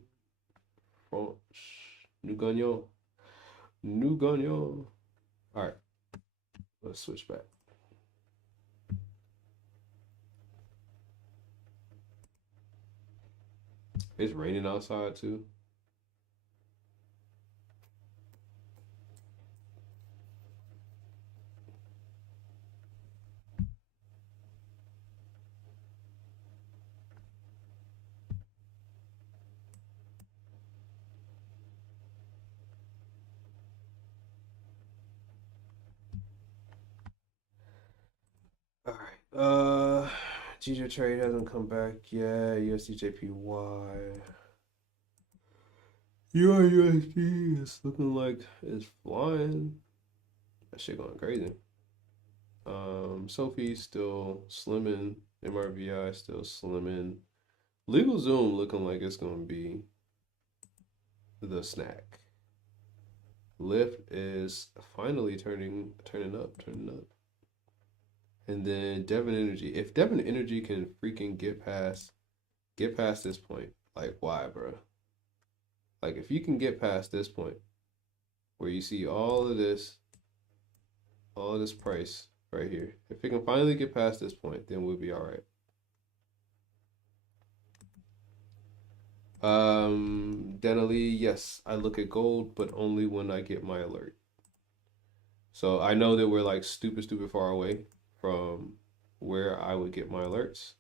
France. Nous gagnons. Nous gagnons. All right. Let's switch back. It's raining outside too. All right. GJ trade hasn't come back yet. USDJPY. USD is looking like it's flying. That shit going crazy. Sophie's still slimming. MRVI still slimming. Legal Zoom looking like it's gonna be the snack. Lyft is finally turning up. And then Devon Energy. If Devon Energy can freaking get past this point, like why, bro? Like if you can get past this point where you see all of this price right here. If it can finally get past this point, then we'll be all right. Denali, yes, I look at gold, but only when I get my alert. So I know that we're like stupid far away from where I would get my alerts.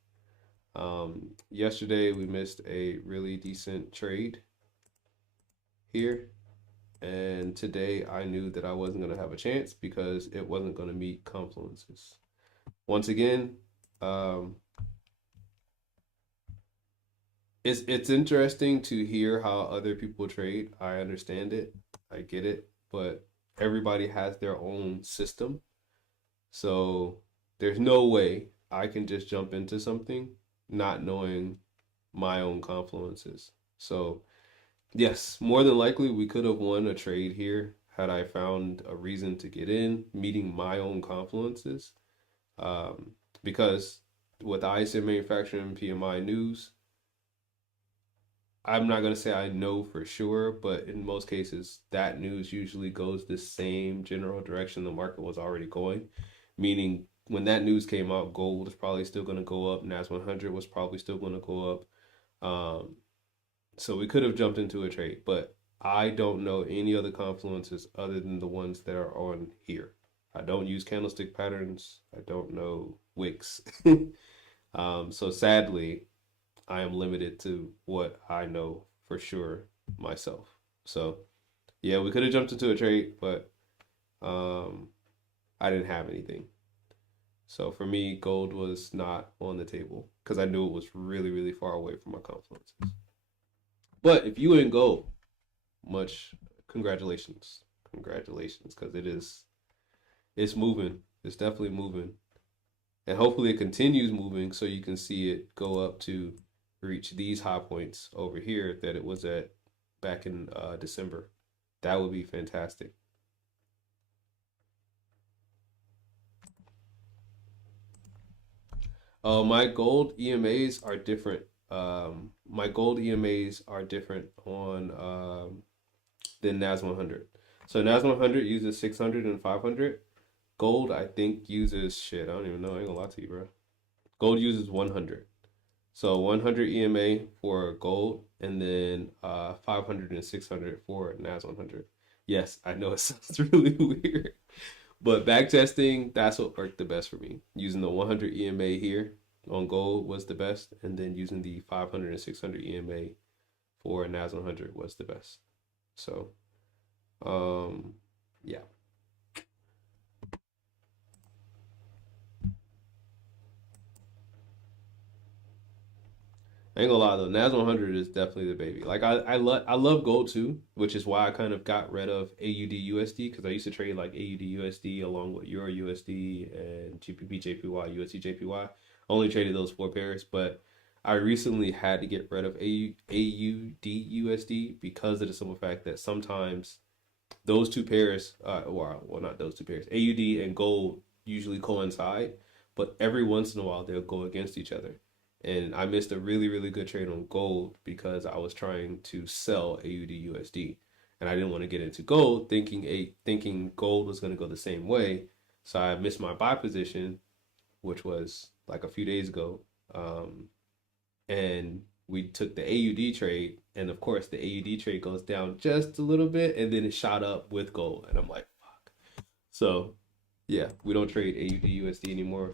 Yesterday we missed a really decent trade here, and today I knew that I wasn't going to have a chance because it wasn't going to meet confluences. Once again, it's interesting to hear how other people trade. I understand it, I get it, but everybody has their own system. So there's no way I can just jump into something not knowing my own confluences. So yes, more than likely we could have won a trade here had I found a reason to get in, meeting my own confluences. Because with ISM manufacturing PMI news, I'm not gonna say I know for sure, but in most cases, that news usually goes the same general direction the market was already going. Meaning, when that news came out, gold was probably still gonna go up. Nas 100 was probably still gonna go up. So we could have jumped into a trade, but I don't know any other confluences other than the ones that are on here. I don't use candlestick patterns. I don't know wicks. So sadly, I am limited to what I know for sure myself. So yeah, we could have jumped into a trade, but um, I didn't have anything. So for me, gold was not on the table because I knew it was really, really far away from my confluences. But if you in gold, much congratulations, congratulations, because it's moving. It's definitely moving, and hopefully it continues moving so you can see it go up to reach these high points over here that it was at back in December. That would be fantastic. My gold EMAs are different. My gold EMAs are different on than NAS 100. So NAS 100 uses 600 and 500. Gold, I think, uses shit. I don't even know. I ain't gonna lie to you, bro. Gold uses 100. So 100 EMA for gold, and then 500 and 600 for NAS 100. Yes, I know it sounds really weird, but backtesting, that's what worked the best for me. Using the 100 EMA here on gold was the best, and then using the 500 and 600 EMA for NAS 100 was the best. So, yeah. I ain't gonna lie though, NAS 100 is definitely the baby. Like I love gold too, which is why I kind of got rid of AUD USD because I used to trade like AUD USD along with Euro USD and GBP JPY USD JPY. Only traded those four pairs, but I recently had to get rid of AUD USD because of the simple fact that sometimes those two pairs, well, not those two pairs, AUD and gold usually coincide, but every once in a while they'll go against each other. And I missed a really, really good trade on gold because I was trying to sell AUD USD, and I didn't want to get into gold thinking gold was going to go the same way. So I missed my buy position, which was like a few days ago. Um, and we took the AUD trade, and of course the AUD trade goes down just a little bit, and then it shot up with gold, and I'm like, fuck. So yeah, we don't trade AUD USD anymore.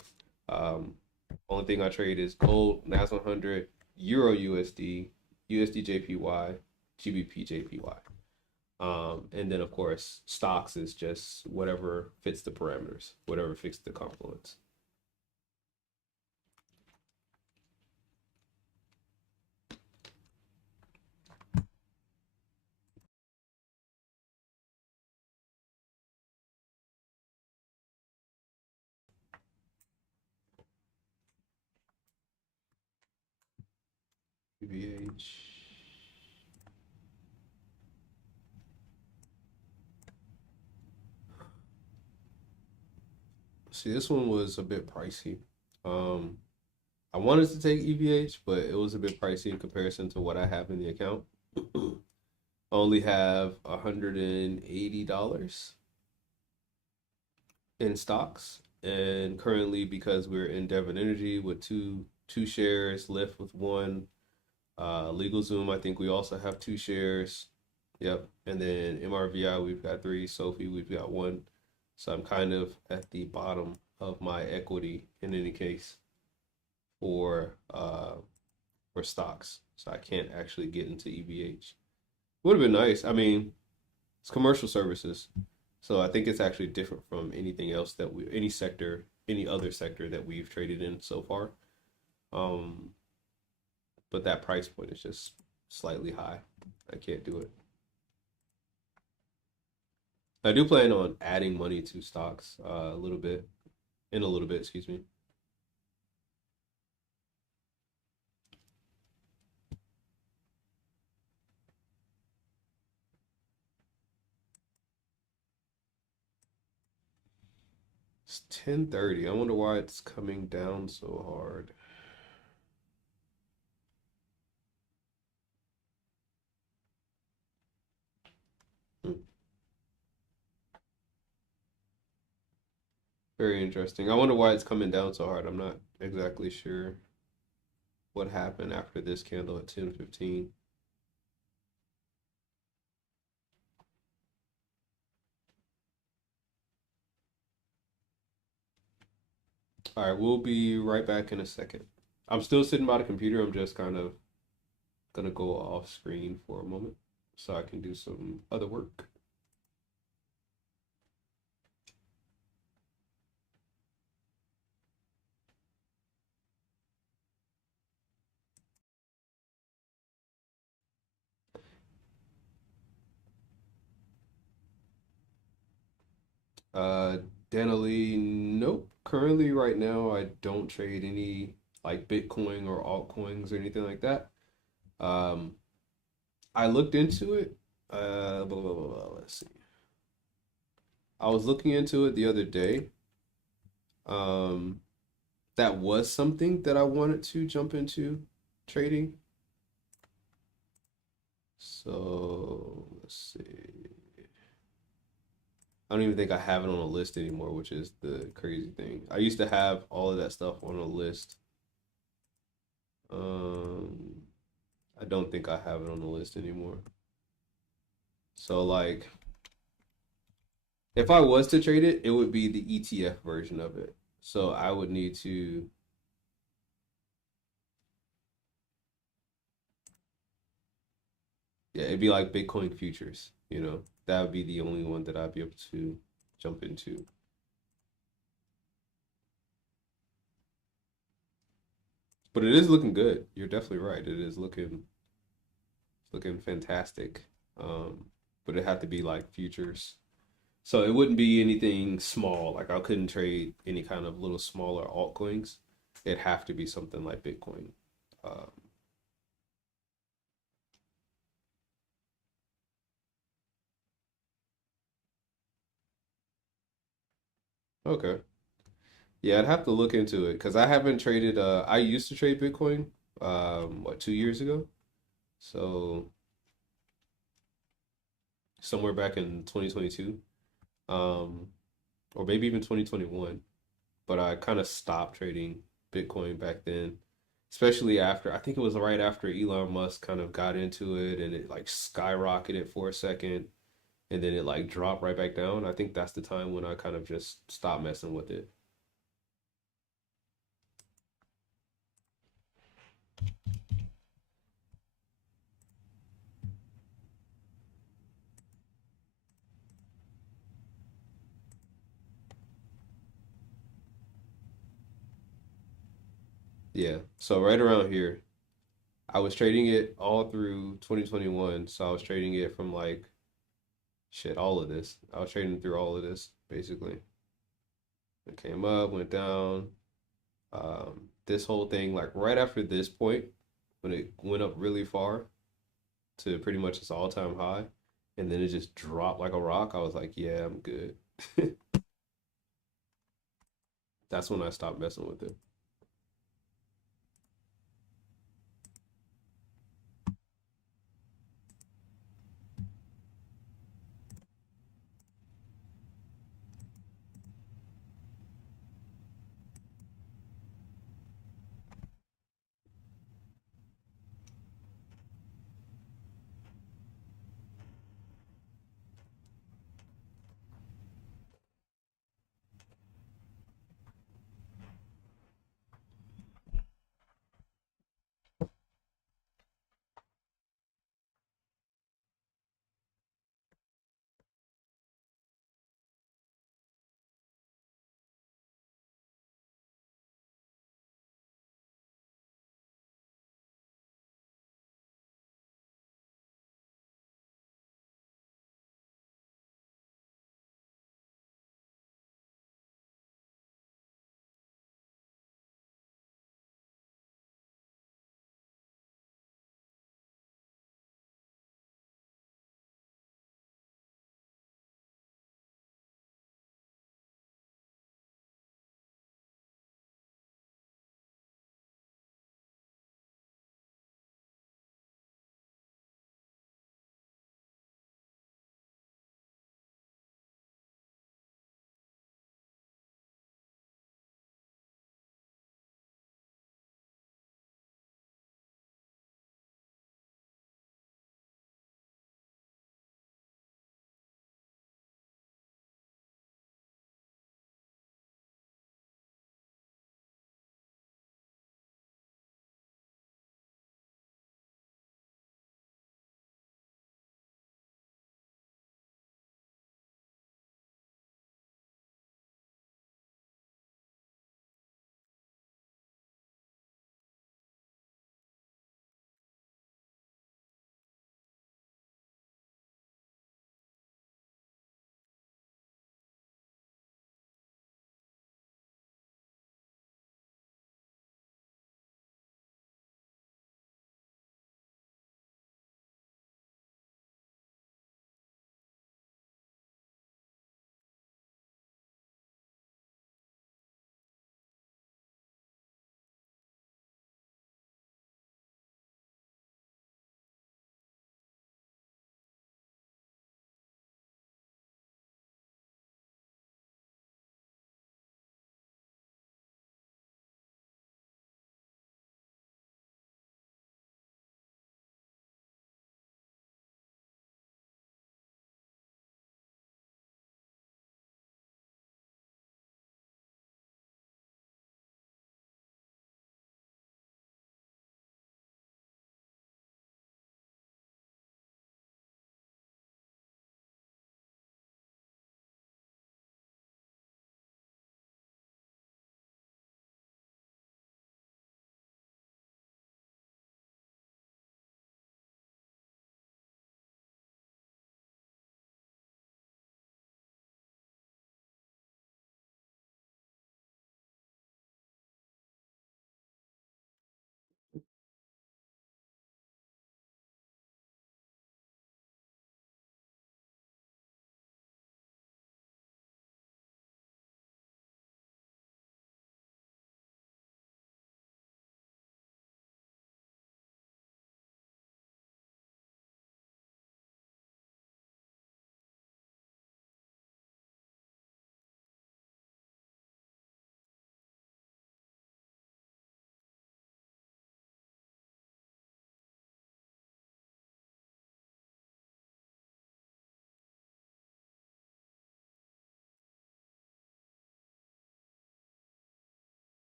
Only thing I trade is gold, NAS 100, Euro USD, USD JPY, GBP JPY. And then of course stocks is just whatever fits the parameters, whatever fits the confluence. UVH. See, this one was a bit pricey. Um, I wanted to take EVH, but it was a bit pricey in comparison to what I have in the account. I only have $180 in stocks, and currently because we're in Devon Energy with two shares, Lyft with one, LegalZoom, I think we also have two shares. Yep, and then MRVI we've got three, Sophie we've got one. So I'm kind of at the bottom of my equity in any case for stocks, so I can't actually get into EVH. Would have been nice. I mean, it's commercial services, so I think it's actually different from anything else that any sector, any other sector that we've traded in so far. Um, but that price point is just slightly high. I can't do it. I do plan on adding money to stocks a little bit, in a little bit, excuse me. It's 10:30. I wonder why it's coming down so hard. Very interesting. I wonder why it's coming down so hard. I'm not exactly sure what happened after this candle at 10:15. All right, we'll be right back in a second. I'm still sitting by the computer. I'm just kind of gonna go off screen for a moment so I can do some other work. Uh, Danily, nope. Currently, right now, I don't trade any like Bitcoin or altcoins or anything like that. Um, I looked into it. Blah, blah, blah, blah. Let's see. I was looking into it the other day. Um, that was something that I wanted to jump into trading. So let's see. I don't even think I have it on a list anymore, which is the crazy thing. I used to have all of that stuff on a list. Um, I don't think I have it on the list anymore. So like, if I was to trade it, it would be the ETF version of it. So I would need to, yeah, it'd be like Bitcoin futures, you know. That would be the only one that I'd be able to jump into. But it is looking good. You're definitely right. It is looking fantastic. Um, but it had to be like futures. So it wouldn't be anything small. Like I couldn't trade any kind of little smaller altcoins. It'd have to be something like Bitcoin. Um, okay. Yeah, I'd have to look into it because I haven't traded. I used to trade Bitcoin. What, 2 years ago? So somewhere back in 2022, um, or maybe even 2021. But I kind of stopped trading Bitcoin back then, especially after I think it was right after Elon Musk kind of got into it and it like skyrocketed for a second and then it like dropped right back down. I think that's the time when I kind of just stopped messing with it. Yeah. So right around here, I was trading it all through 2021. So I was trading it from like shit, all of this. I was trading through all of this basically. It came up, went down. This whole thing, like right after this point, when it went up really far to pretty much its all-time high, and then it just dropped like a rock, I was like, yeah, I'm good. That's when I stopped messing with it.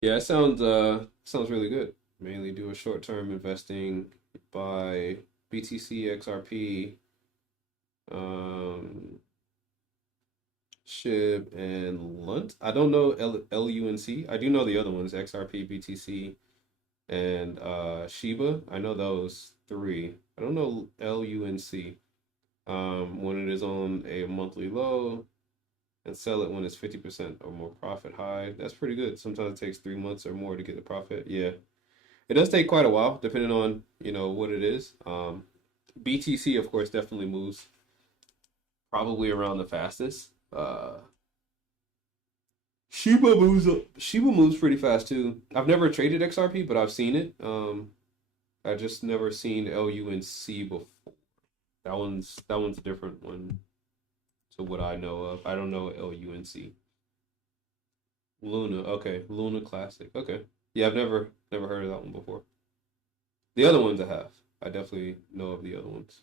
Yeah, it sounds really good. Mainly do a short-term investing by BTC, XRP, um, SHIB, and LUNT. I don't know LUNC. I do know the other ones, XRP, BTC, and Shiba. I know those three. I don't know LUNC. When it is on a monthly low and sell it when it's 50% or more profit high. That's pretty good. Sometimes it takes 3 months or more to get the profit. Yeah. It does take quite a while, depending on, what it is. BTC, of course, definitely moves probably around the fastest. Shiba moves pretty fast too. I've never traded XRP, but I've seen it. I just never seen LUNC before. That one's a different one to what I know of. I don't know LUNC. Luna, okay, Luna Classic, okay. Yeah, I've never heard of that one before. The other ones I have. I definitely know of the other ones.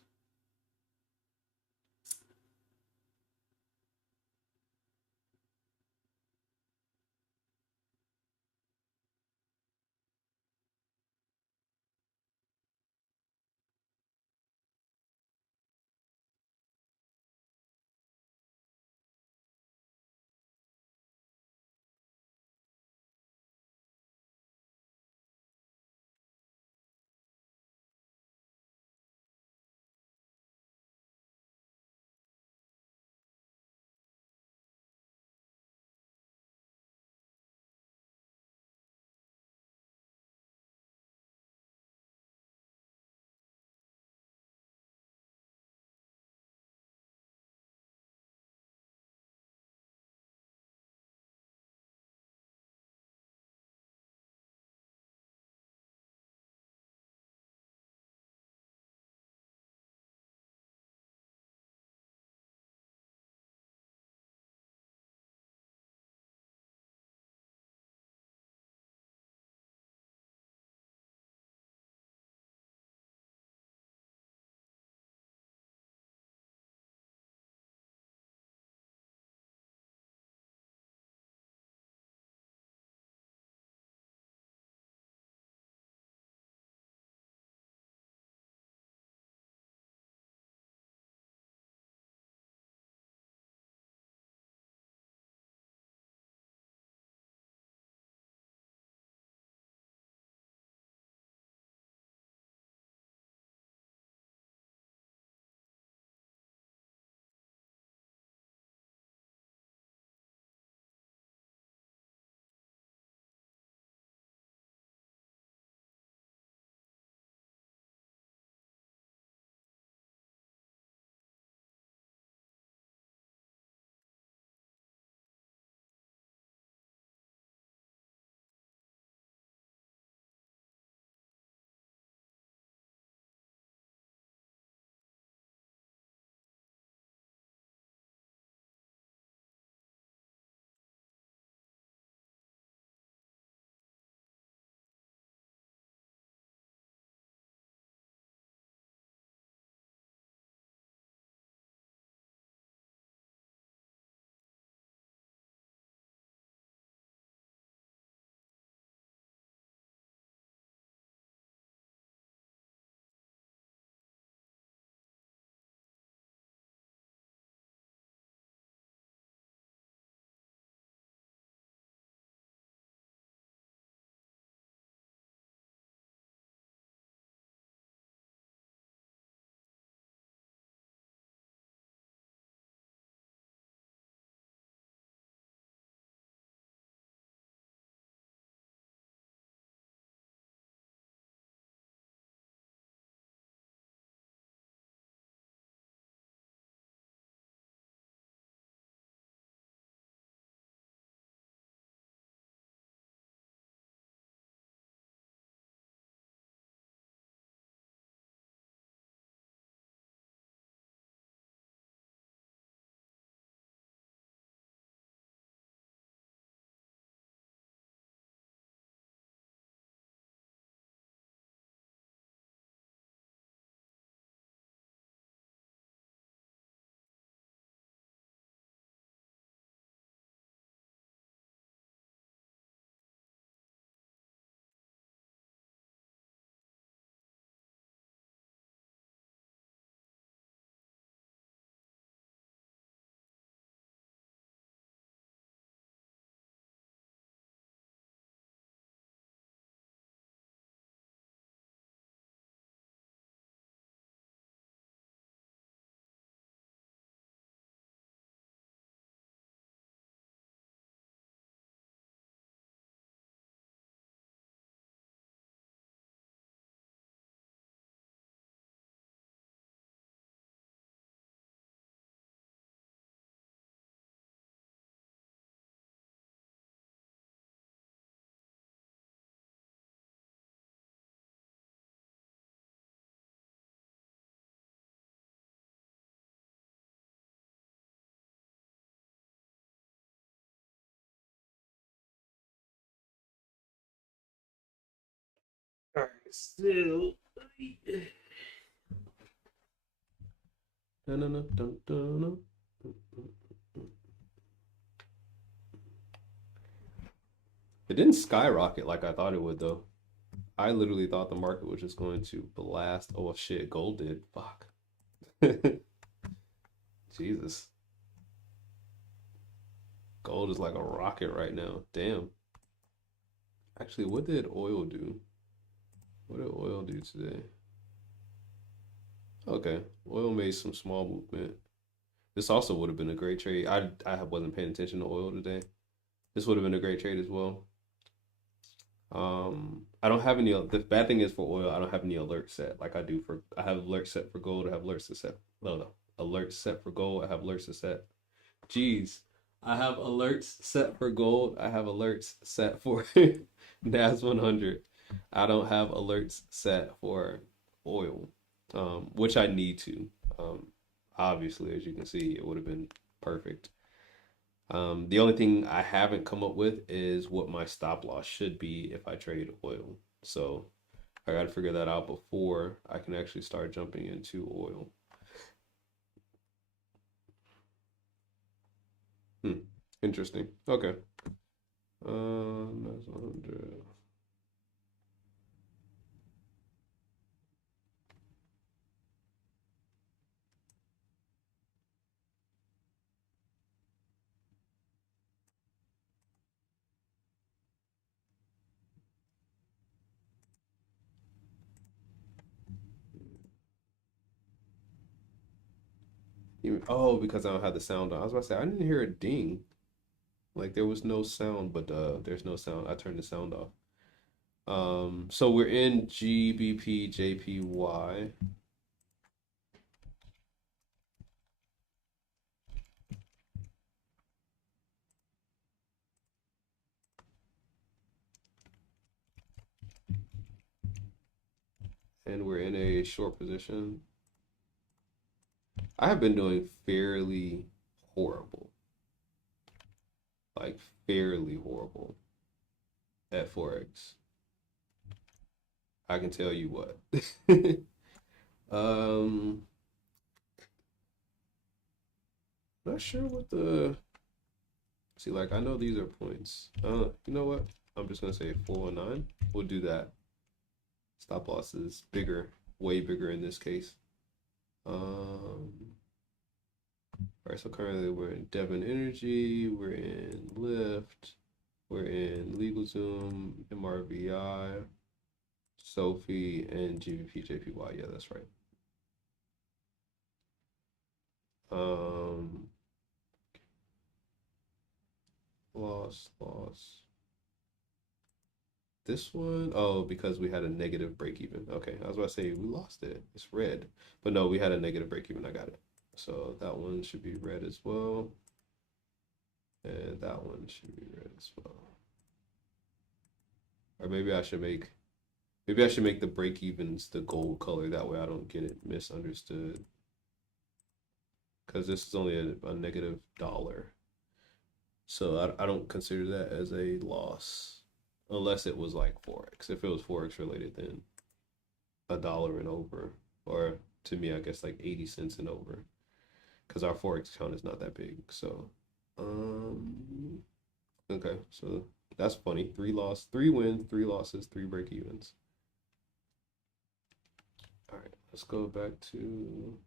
So, dun, dun, dun, dun, dun. It didn't skyrocket like I thought it would, though. I literally thought the market was just going to blast. Oh shit, gold did. Fuck. Jesus. Gold is like a rocket right now. Damn. Actually, what did oil do? What did oil do today? Okay, oil made some small movement. This also would have been a great trade. I wasn't paying attention to oil today. This would have been a great trade as well. I don't have any. The bad thing is for oil, I don't have any alerts set like I do for. I have alerts set for gold. I have alerts set. No, alerts set for gold. I have alerts set. Jeez, I have alerts set for gold. I have alerts set for NAS 100. I don't have alerts set for oil, which I need to. Obviously, as you can see, it would have been perfect. The only thing I haven't come up with is what my stop loss should be if I trade oil. So I got to figure that out before I can actually start jumping into oil. Interesting. Okay. That's 100. Oh, because I don't have the sound on. I was about to say I didn't hear a ding. Like there was no sound, but there's no sound. I turned the sound off. So we're in GBP JPY. And we're in a short position. I have been doing fairly horrible, like fairly horrible at Forex. I can tell you what. um, Not sure what the see. Like I know these are points. You know what? I'm just gonna say 419. We'll do that. Stop loss is bigger, way bigger in this case. All right, so currently we're in Devon Energy, we're in Lyft, we're in LegalZoom, MRVI, Sophie, and GBP JPY. Yeah, that's right. Um, loss. This one, oh, because we had a negative break even. Okay, I was about to say we lost it. It's red, but no, we had a negative break even. I got it. So that one should be red as well, and that one should be red as well. Or maybe I should make the break evens the gold color. That way I don't get it misunderstood. Because this is only a negative dollar. So I don't consider that as a loss. Unless it was like Forex. If it was Forex related, then $1 and over. Or to me, I guess like 80 cents and over. Because our Forex account is not that big. So, okay. So that's funny. 3 wins, 3 losses, 3 break evens. All right, let's go back to.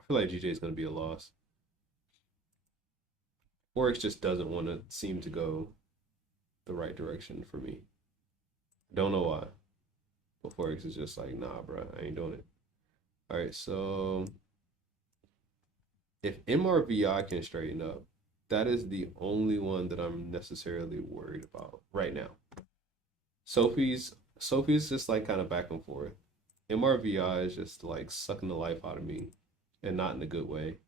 I feel like GJ is going to be a loss. Forex just doesn't want to seem to go the right direction for me. Don't know why. But Forex is just like, nah, bro, I ain't doing it. All right, so if MRVI can straighten up, that is the only one that I'm necessarily worried about right now. Sophie's just like kind of back and forth. MRVI is just like sucking the life out of me and not in a good way.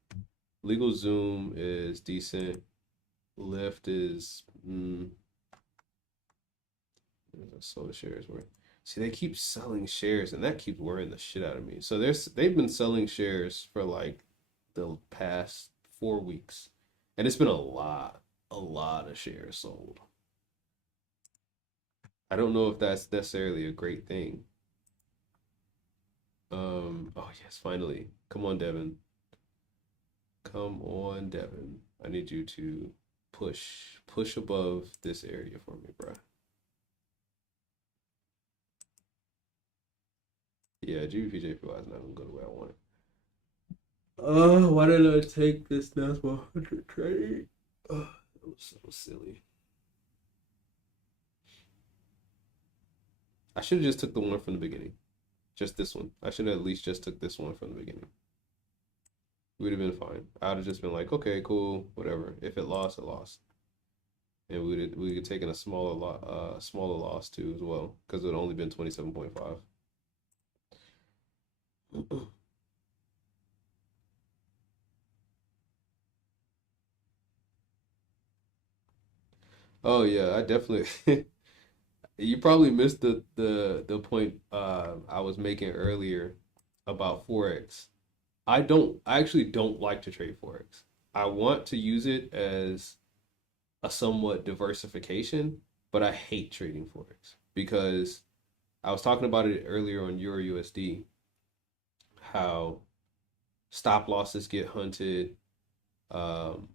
LegalZoom is decent. Lyft is sold shares were. See, they keep selling shares, and that keeps worrying the shit out of me. So they've been selling shares for like the past 4 weeks, and it's been a lot of shares sold. I don't know if that's necessarily a great thing. Oh yes, finally. Come on, Devin. Come on, Devin. I need you to push above this area for me, bro. Yeah, GBP is not gonna go the way I want it. Oh, why did I take this Nas 100 trade? Oh, that was so silly. I should have just took the one from the beginning. Just this one. I should have at least just took this one from the beginning. We would have been fine. I would have just been like, okay, cool, whatever. If it lost, it lost. And we could taken a smaller loss too as well, because it would only been 27.5. Oh yeah, I definitely you probably missed the point I was making earlier about Forex. I actually don't like to trade Forex. I want to use it as a somewhat diversification, but I hate trading Forex because I was talking about it earlier on Euro USD, how stop losses get hunted,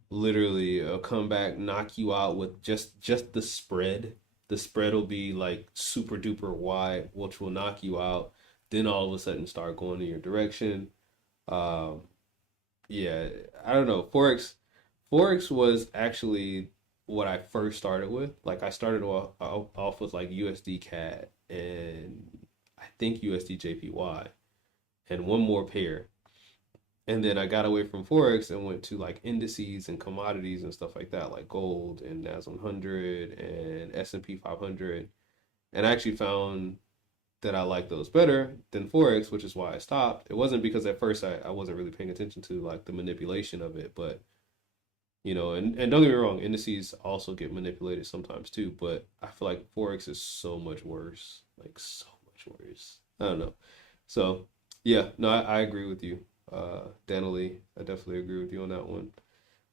literally a comeback knock you out with just the spread. The spread will be like super duper wide, which will knock you out. Then all of a sudden start going in your direction. Um, yeah, I don't know. Forex was actually what I first started with. Like I started off with like USD CAD and I think USD JPY and one more pair. And then I got away from Forex and went to like indices and commodities and stuff like that, like gold and Nas 100 and S&P 500. And I actually found that I like those better than Forex, which is why I stopped. It wasn't because at first I wasn't really paying attention to like the manipulation of it, but and don't get me wrong, indices also get manipulated sometimes too, but I feel like Forex is so much worse. Like so much worse. I don't know. So yeah, no, I agree with you. Danily, I definitely agree with you on that one.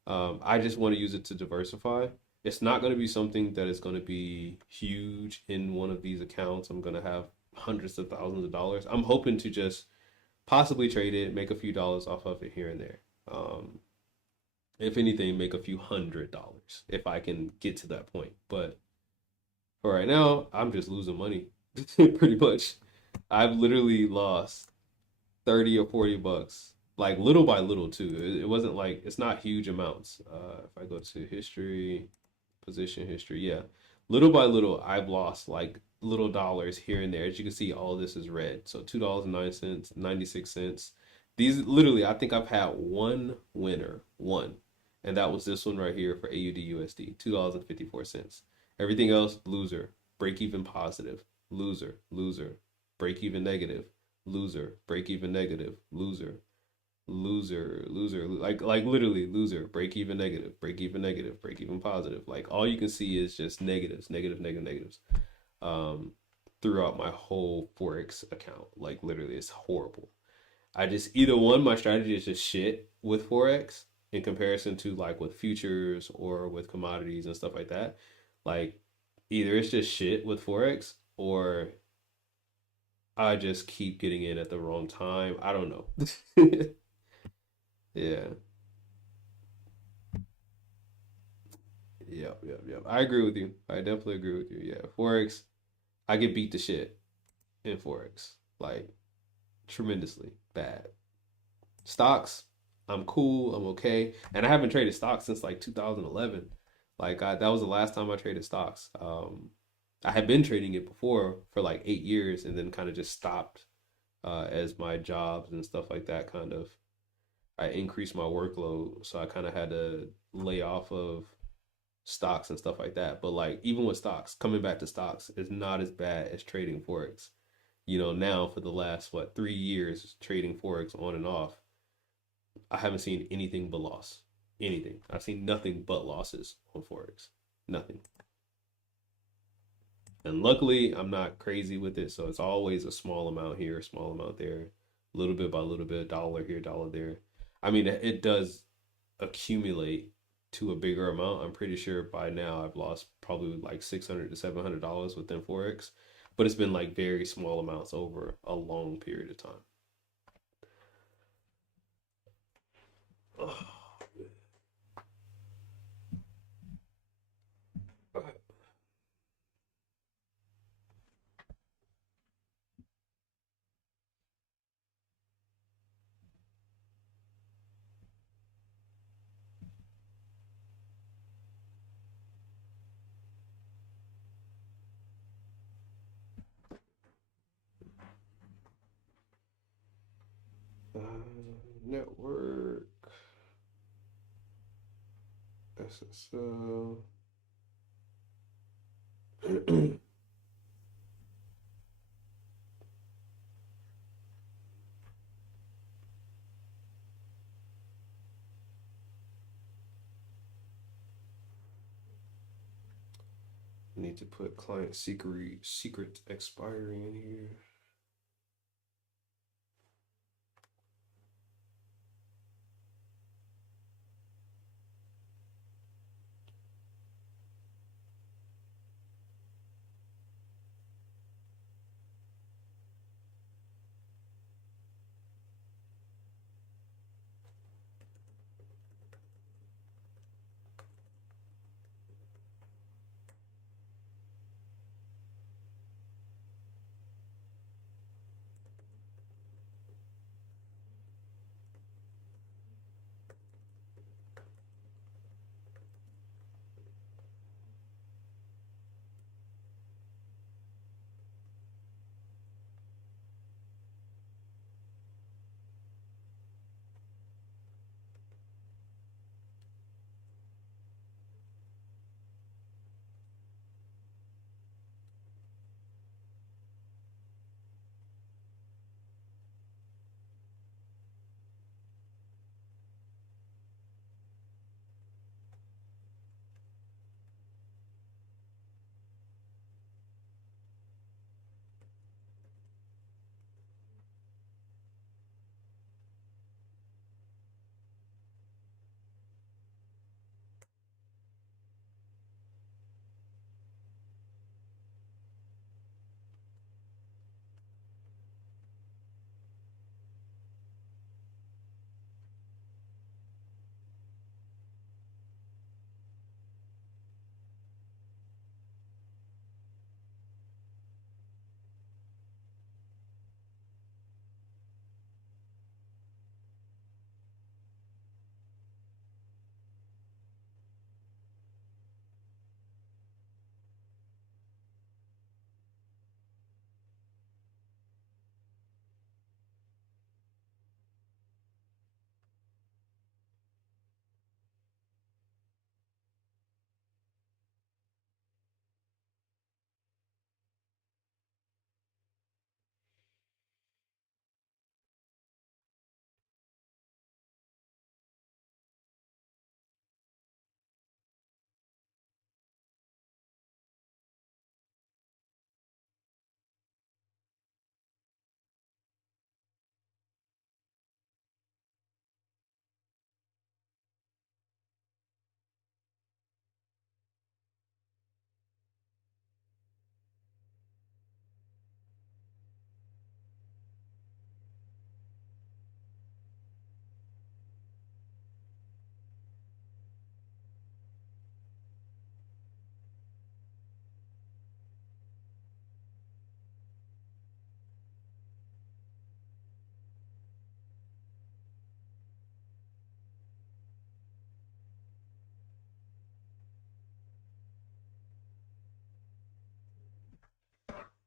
I just want to use it to diversify. It's not going to be something that is going to be huge in one of these accounts. I'm going to have hundreds of thousands of dollars. I'm hoping to just possibly trade it, make a few dollars off of it here and there. If anything, make a few $100 if I can get to that point. But for right now, I'm just losing money pretty much. I've literally lost 30 or 40 bucks, like little by little too. It wasn't like it's not huge amounts. If I go to history, position history, yeah, little by little, I've lost like little dollars here and there. As you can see, all this is red. So $2.09, 96 cents. These literally, I think I've had one winner, one, and that was this one right here for AUD USD, $2.54. Everything else, loser, break even positive, loser, loser, break even negative, loser, break even negative, loser, loser, loser, like literally loser, break even negative, break even negative, break even positive. Like all you can see is just negatives, negative, negative, negatives. Um, throughout my whole Forex account. Like literally it's horrible. I just either one, my strategy is just shit with Forex in comparison to like with futures or with commodities and stuff like that. Like either it's just shit with Forex or I just keep getting in at the wrong time. I don't know. Yeah. Yep, yep, yep. I agree with you. I definitely agree with you. Yeah. Forex, I get beat to shit in Forex. Like tremendously bad. Stocks, I'm cool, I'm okay. And I haven't traded stocks since like 2011. That was the last time I traded stocks. I had been trading it before for like 8 years and then kind of just stopped as my jobs and stuff like that I increased my workload, so I kind of had to lay off of stocks and stuff like that. But like even with stocks, coming back to stocks is not as bad as trading forex. Now for the last 3 years trading forex on and off, I haven't seen anything but loss. Anything. I've seen nothing but losses on forex. Nothing. And luckily, I'm not crazy with it, so it's always a small amount here, a small amount there, little bit by little bit, dollar here, dollar there. I mean, it does accumulate, to a bigger amount. I'm pretty sure by now I've lost probably like $600 to $700 within Forex, but it's been like very small amounts over a long period of time. Network SSL. Need to put client secret expiry in here.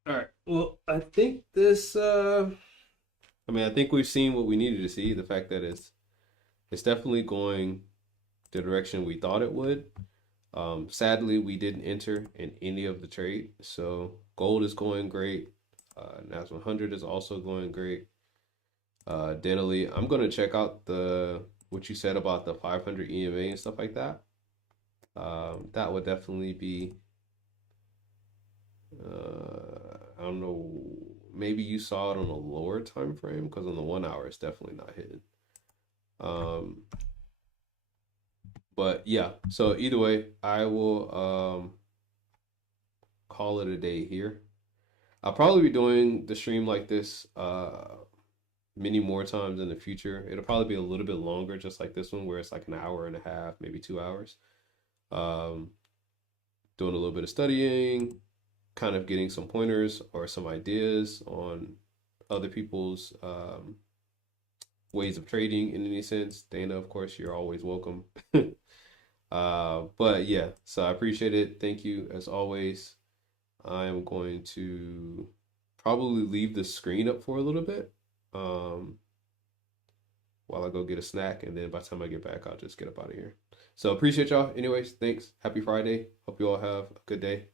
All right. Well, I think this I mean, I think we've seen what we needed to see. The fact that it's definitely going the direction we thought it would. Sadly, we didn't enter in any of the trade. So gold is going great. NAS 100 is also going great. Denali, I'm gonna check out the what you said about the 500 EMA and stuff like that. That would definitely be. I don't know. Maybe you saw it on a lower time frame because on the 1 hour it's definitely not hidden. Um, But yeah, so either way, I will call it a day here. I'll probably be doing the stream like this many more times in the future. It'll probably be a little bit longer, just like this one, where it's like an hour and a half, maybe 2 hours. Um, Doing a little bit of studying, kind of getting some pointers or some ideas on other people's ways of trading in any sense. Dana, of course, you're always welcome. But yeah, so I appreciate it. Thank you as always. I'm going to probably leave the screen up for a little bit while I go get a snack, and then by the time I get back, I'll just get up out of here. So appreciate y'all. Anyways, thanks. Happy Friday. Hope you all have a good day.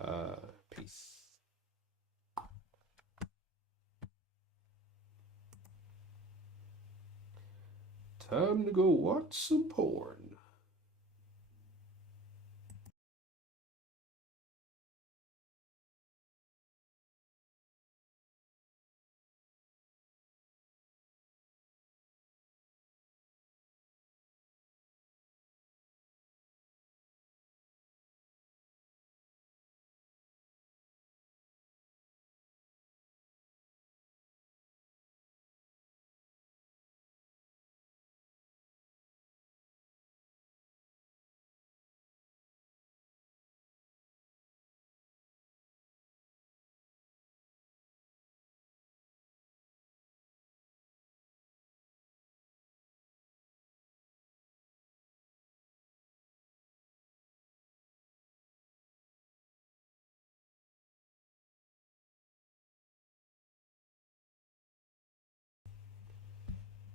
Uh, Peace. Time to go watch some porn.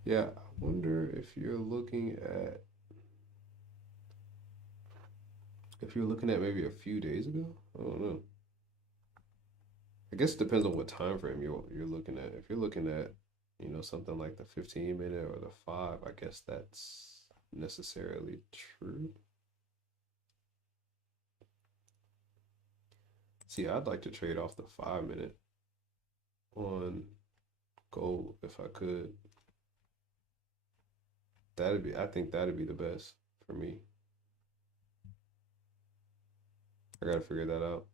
Yeah, I wonder if you're looking at maybe a few days ago. I don't know. I guess it depends on what time frame you're looking at. If you're looking at, something like the 15 minute or the 5, I guess that's necessarily true. See, I'd like to trade off the 5 minute on gold if I could. I think that'd be the best for me. I gotta figure that out.